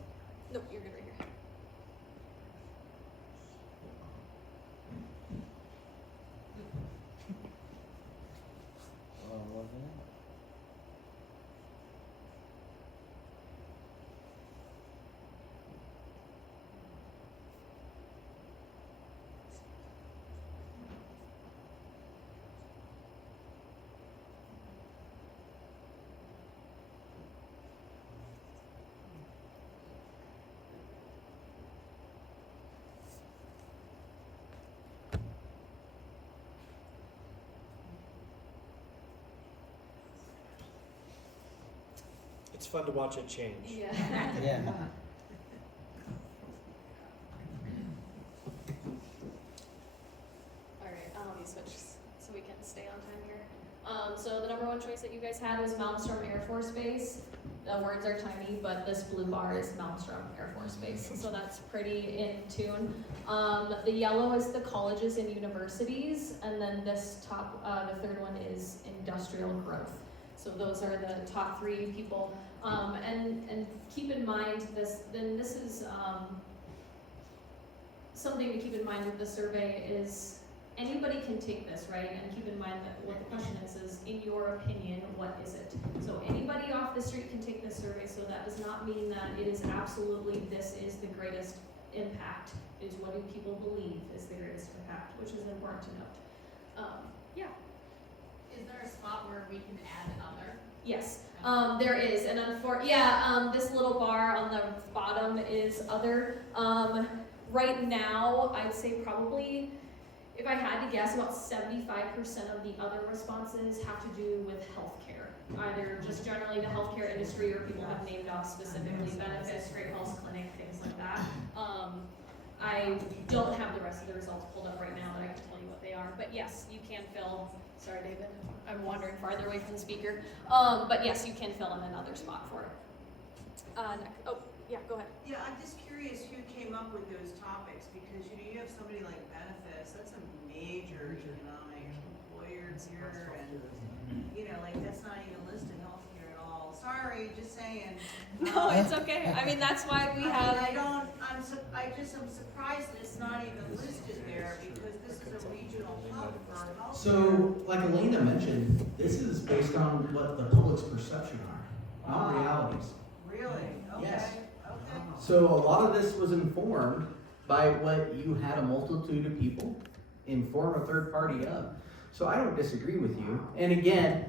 Nope, you're good right here. Wasn't it? It's fun to watch it change. Yeah. Yeah. All right, let me switch so we can stay on time here. So the number 1 choice that you guys had was Malmstrom Air Force Base. The words are tiny, but this blue bar is Malmstrom Air Force Base, so that's pretty in tune. The yellow is the colleges and universities, and then this top, the third one is industrial growth. So those are the top 3 people. And keep in mind this is something to keep in mind with the survey is anybody can take this, right? And keep in mind that what the question is in your opinion, what is it? So anybody off the street can take this survey, so that does not mean that it is absolutely this is the greatest impact. It is what do people believe is the greatest impact, which is important to note. Yeah. Is there a spot where we can add other? Yes, there is, and this little bar on the bottom is other. Right now, I'd say probably, if I had to guess, about 75% of the other responses have to do with healthcare. Either just generally the healthcare industry, or people have named off specifically benefits, Great Falls Clinic, things like that. I don't have the rest of the results pulled up right now that I can tell you what they are, but yes, you can fill. Sorry, David, I'm wandering farther away from the speaker. But yes, you can fill in another spot for it. Oh, yeah, go ahead. Yeah, I'm just curious who came up with those topics, because you have somebody like benefits, that's a major economic employer here, and like that's not even listed healthcare at all. Sorry, just saying. No, it's okay. I mean, that's why we have. I'm surprised that it's not even listed there, because this is a regional hub for healthcare. So, like Elena mentioned, this is based on what the public's perception are, not realities. Really? Okay. Yes. Okay. So a lot of this was informed by what you had a multitude of people inform a third party of. So I don't disagree with you. And again,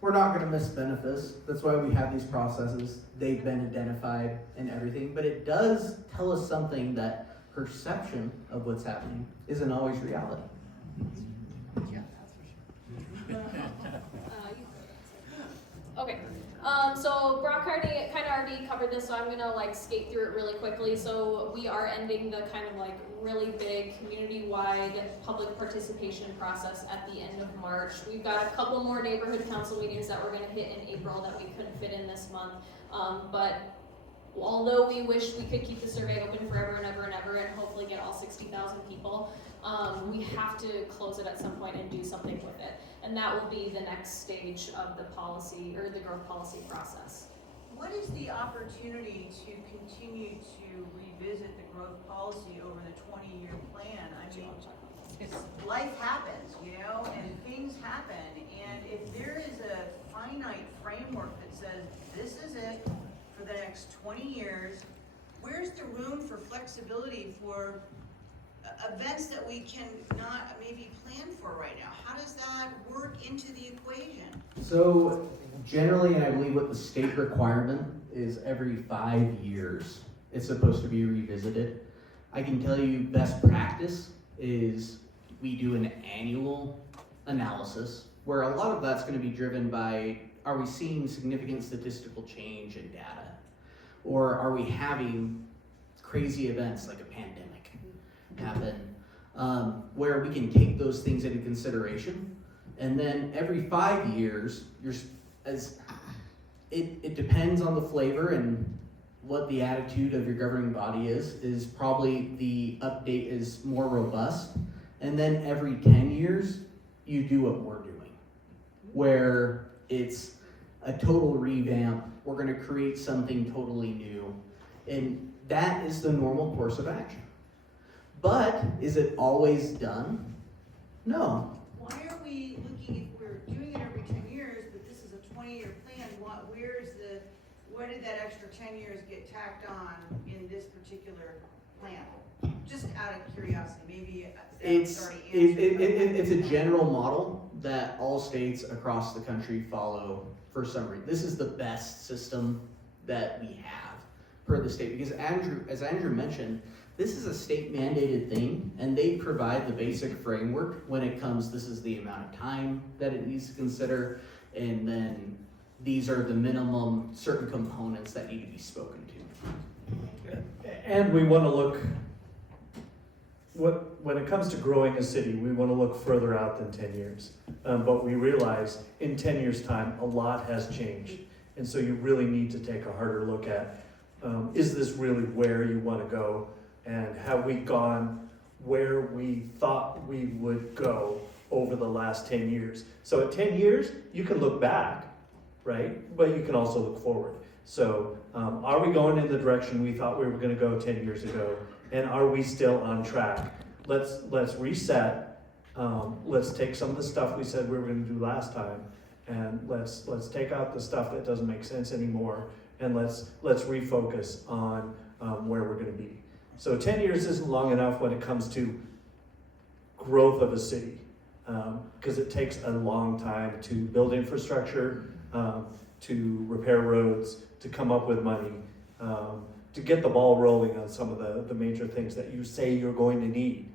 we're not going to miss benefits. That's why we have these processes. They've been identified and everything. But it does tell us something that perception of what's happening isn't always reality. Yeah, that's for sure. Okay. So Brock kind of already covered this, so I'm gonna skate through it really quickly. So we are ending the kind of really big community-wide public participation process at the end of March. We've got a couple more neighborhood council meetings that we're gonna hit in April that we couldn't fit in this month. But although we wish we could keep the survey open forever and ever and ever and hopefully get all 60,000 people, we have to close it at some point and do something with it. And that will be the next stage of the policy or the growth policy process. What is the opportunity to continue to revisit the growth policy over the 20-year plan? I mean, life happens, and things happen. And if there is a finite framework that says, this is it for for the next 20 years, where's the room for flexibility for events that we can not maybe plan for right now? How does that work into the equation? So generally, and I believe what the state requirement is every 5 years, it's supposed to be revisited. I can tell you best practice is we do an annual analysis where a lot of that's going to be driven by, are we seeing significant statistical change in data? Or are we having crazy events like a pandemic happen, where we can take those things into consideration? And then every 5 years, it depends on the flavor and what the attitude of your governing body is probably the update is more robust. And then every 10 years, you do what we're doing, where it's a total revamp. We're going to create something totally new. And that is the normal course of action. But is it always done? No. Why are we looking, if we're doing it every 10 years, but this is a 20-year plan, where did that extra 10 years get tacked on in this particular plan? Just out of curiosity, maybe that's already answered. It's a general model that all states across the country follow for some reason. This is the best system that we have per the state, because as Andrew mentioned, this is a state mandated thing, and they provide the basic framework when it comes, this is the amount of time that it needs to consider, and then these are the minimum certain components that need to be spoken to. And we want to look, when it comes to growing a city, we want to look further out than 10 years. But we realize in 10 years' time, a lot has changed. And so you really need to take a harder look at, is this really where you want to go? And have we gone where we thought we would go over the last 10 years? So at 10 years, you can look back, right? But you can also look forward. So are we going in the direction we thought we were going to go 10 years ago? And are we still on track? Let's reset. Let's take some of the stuff we said we were going to do last time, and let's take out the stuff that doesn't make sense anymore, and let's refocus on where we're going to be. So 10 years isn't long enough when it comes to growth of a city, because it takes a long time to build infrastructure, to repair roads, to come up with money, to get the ball rolling on some of the major things that you say you're going to need.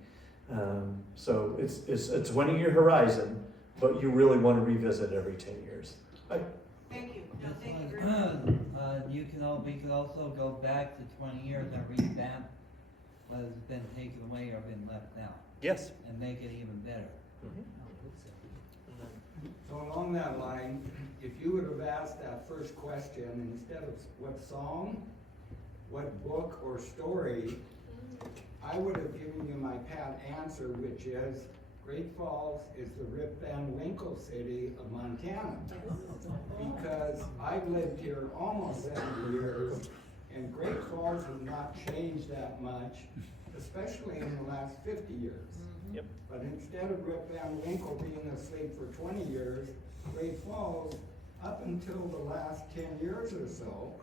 So it's a 20-year horizon, but you really want to revisit every 10 years. Thank you. No, Just thank you like, very much. we could also go back to 20 years and revamp what has been taken away or been left out, Yes. and make it even better. So along that line, if you would have asked that first question, instead of what song, what book or story, I would have given you my pat answer, which is Great Falls is the Rip Van Winkle city of Montana. Because I've lived here almost 70 years, and Great Falls has not changed that much, especially in the last 50 years. Yep. But instead of Rip Van Winkle being asleep for 20 years, Great Falls, up until the last 10 years or so,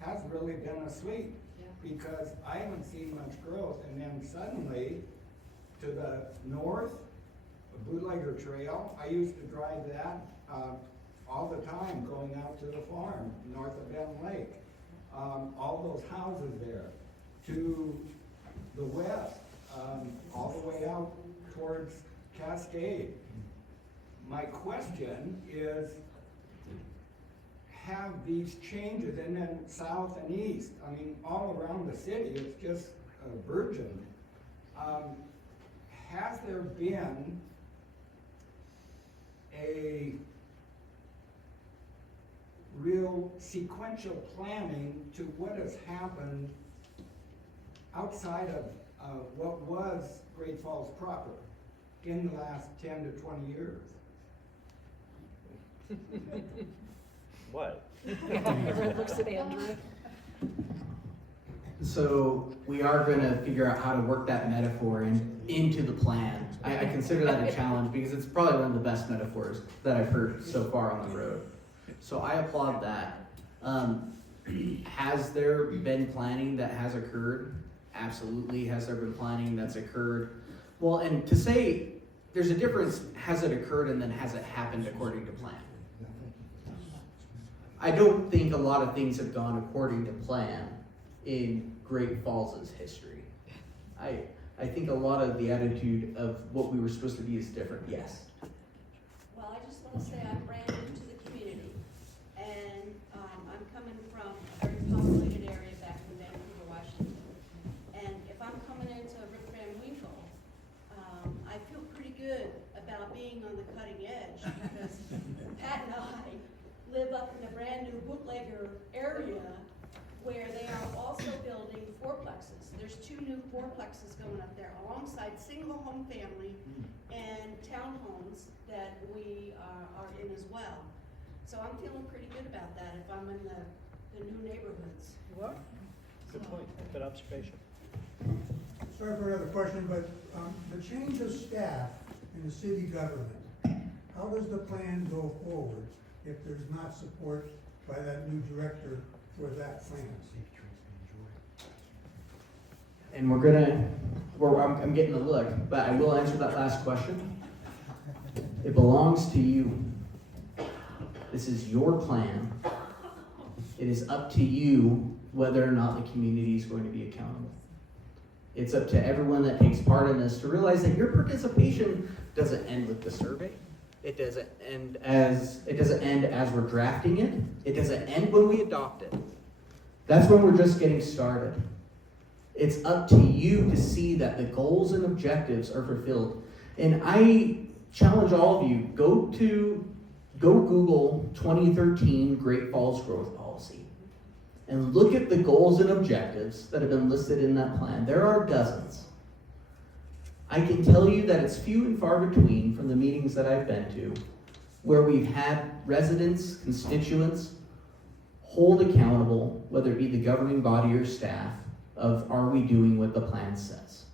has really been asleep. Because I haven't seen much growth, and then suddenly, to the north, the Bootlegger Trail, I used to drive that all the time going out to the farm north of Ben Lake. All those houses there. To the west, all the way out towards Cascade. My question is, have these changes, and then south and east, I mean, all around the city, it's just burgeoned. Has there been a real sequential planning to what has happened outside of what was Great Falls proper in the last 10 to 20 years? What? Everyone looks at Andrew. So we are going to figure out how to work that metaphor into the plan. I consider that a challenge because it's probably one of the best metaphors that I've heard so far on the road. So I applaud that. Has there been planning that has occurred? Absolutely. Has there been planning that's occurred? Well, and to say there's a difference, has it occurred and then has it happened according to plan? I don't think a lot of things have gone according to plan in Great Falls' history. I think a lot of the attitude of what we were supposed to be is different, yes. Well, I just want to say I'm brand new to the community, and I'm coming from a very populated area back in Vancouver, Washington. And if I'm coming into Rip Van Winkle, I feel pretty good about being on the cutting edge, because Pat and I live up in a brand new bootlegger area where they are also building fourplexes. There's 2 new fourplexes going up there alongside single home family and townhomes that we are in as well. So I'm feeling pretty good about that if I'm in the new neighborhoods. What? Good point, good observation. Sorry for another question, but the change of staff in the city government, how does the plan go forward if there's not support by that new director for that plan? And I'm getting a look, but I will answer that last question. It belongs to you. This is your plan. It is up to you whether or not the community is going to be accountable. It's up to everyone that takes part in this to realize that your participation doesn't end with the survey. It doesn't end as we're drafting it. It doesn't end when we adopt it. That's when we're just getting started. It's up to you to see that the goals and objectives are fulfilled. And I challenge all of you, go Google 2013 Great Falls Growth Policy and look at the goals and objectives that have been listed in that plan. There are dozens. I can tell you that it's few and far between from the meetings that I've been to where we've had residents, constituents, hold accountable, whether it be the governing body or staff, of are we doing what the plan says.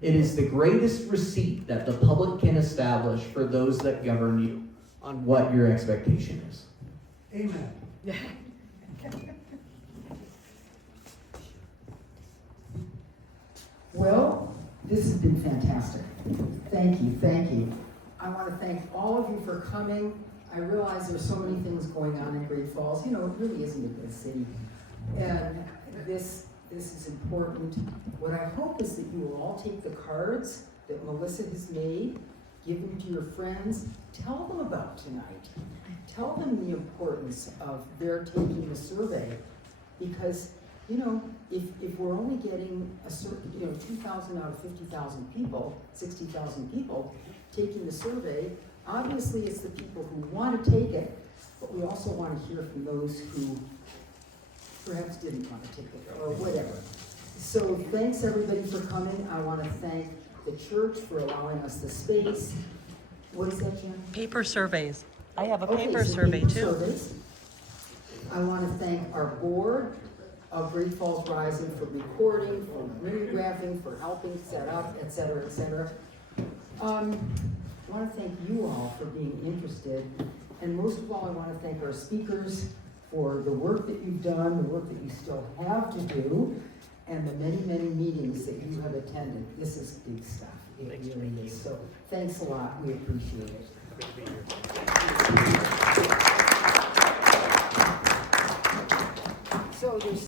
It is the greatest receipt that the public can establish for those that govern you on what your expectation is. Amen. Well, this has been fantastic. Thank you, thank you. I want to thank all of you for coming. I realize there's so many things going on in Great Falls. You know, it really isn't a good city. And this is important. What I hope is that you will all take the cards that Melissa has made, give them to your friends, tell them about tonight. Tell them the importance of their taking the survey. Because, you know, if we're only getting a certain, 2,000 out of 50,000 people, 60,000 people taking the survey, obviously it's the people who want to take it, but we also want to hear from those who perhaps didn't want to take it or whatever. So thanks everybody for coming. I want to thank the church for allowing us the space. What is that, Jen? Paper surveys. I have a Okay, paper so survey paper too. surveys. I want to thank our board of Great Falls Rising for recording, for radiographing, for helping set up, et cetera, et cetera. I want to thank you all for being interested. And most of all, I want to thank our speakers for the work that you've done, the work that you still have to do, and the many, many meetings that you have attended. This is big stuff. It really is. So thanks a lot. We appreciate it. Good to be here. So there's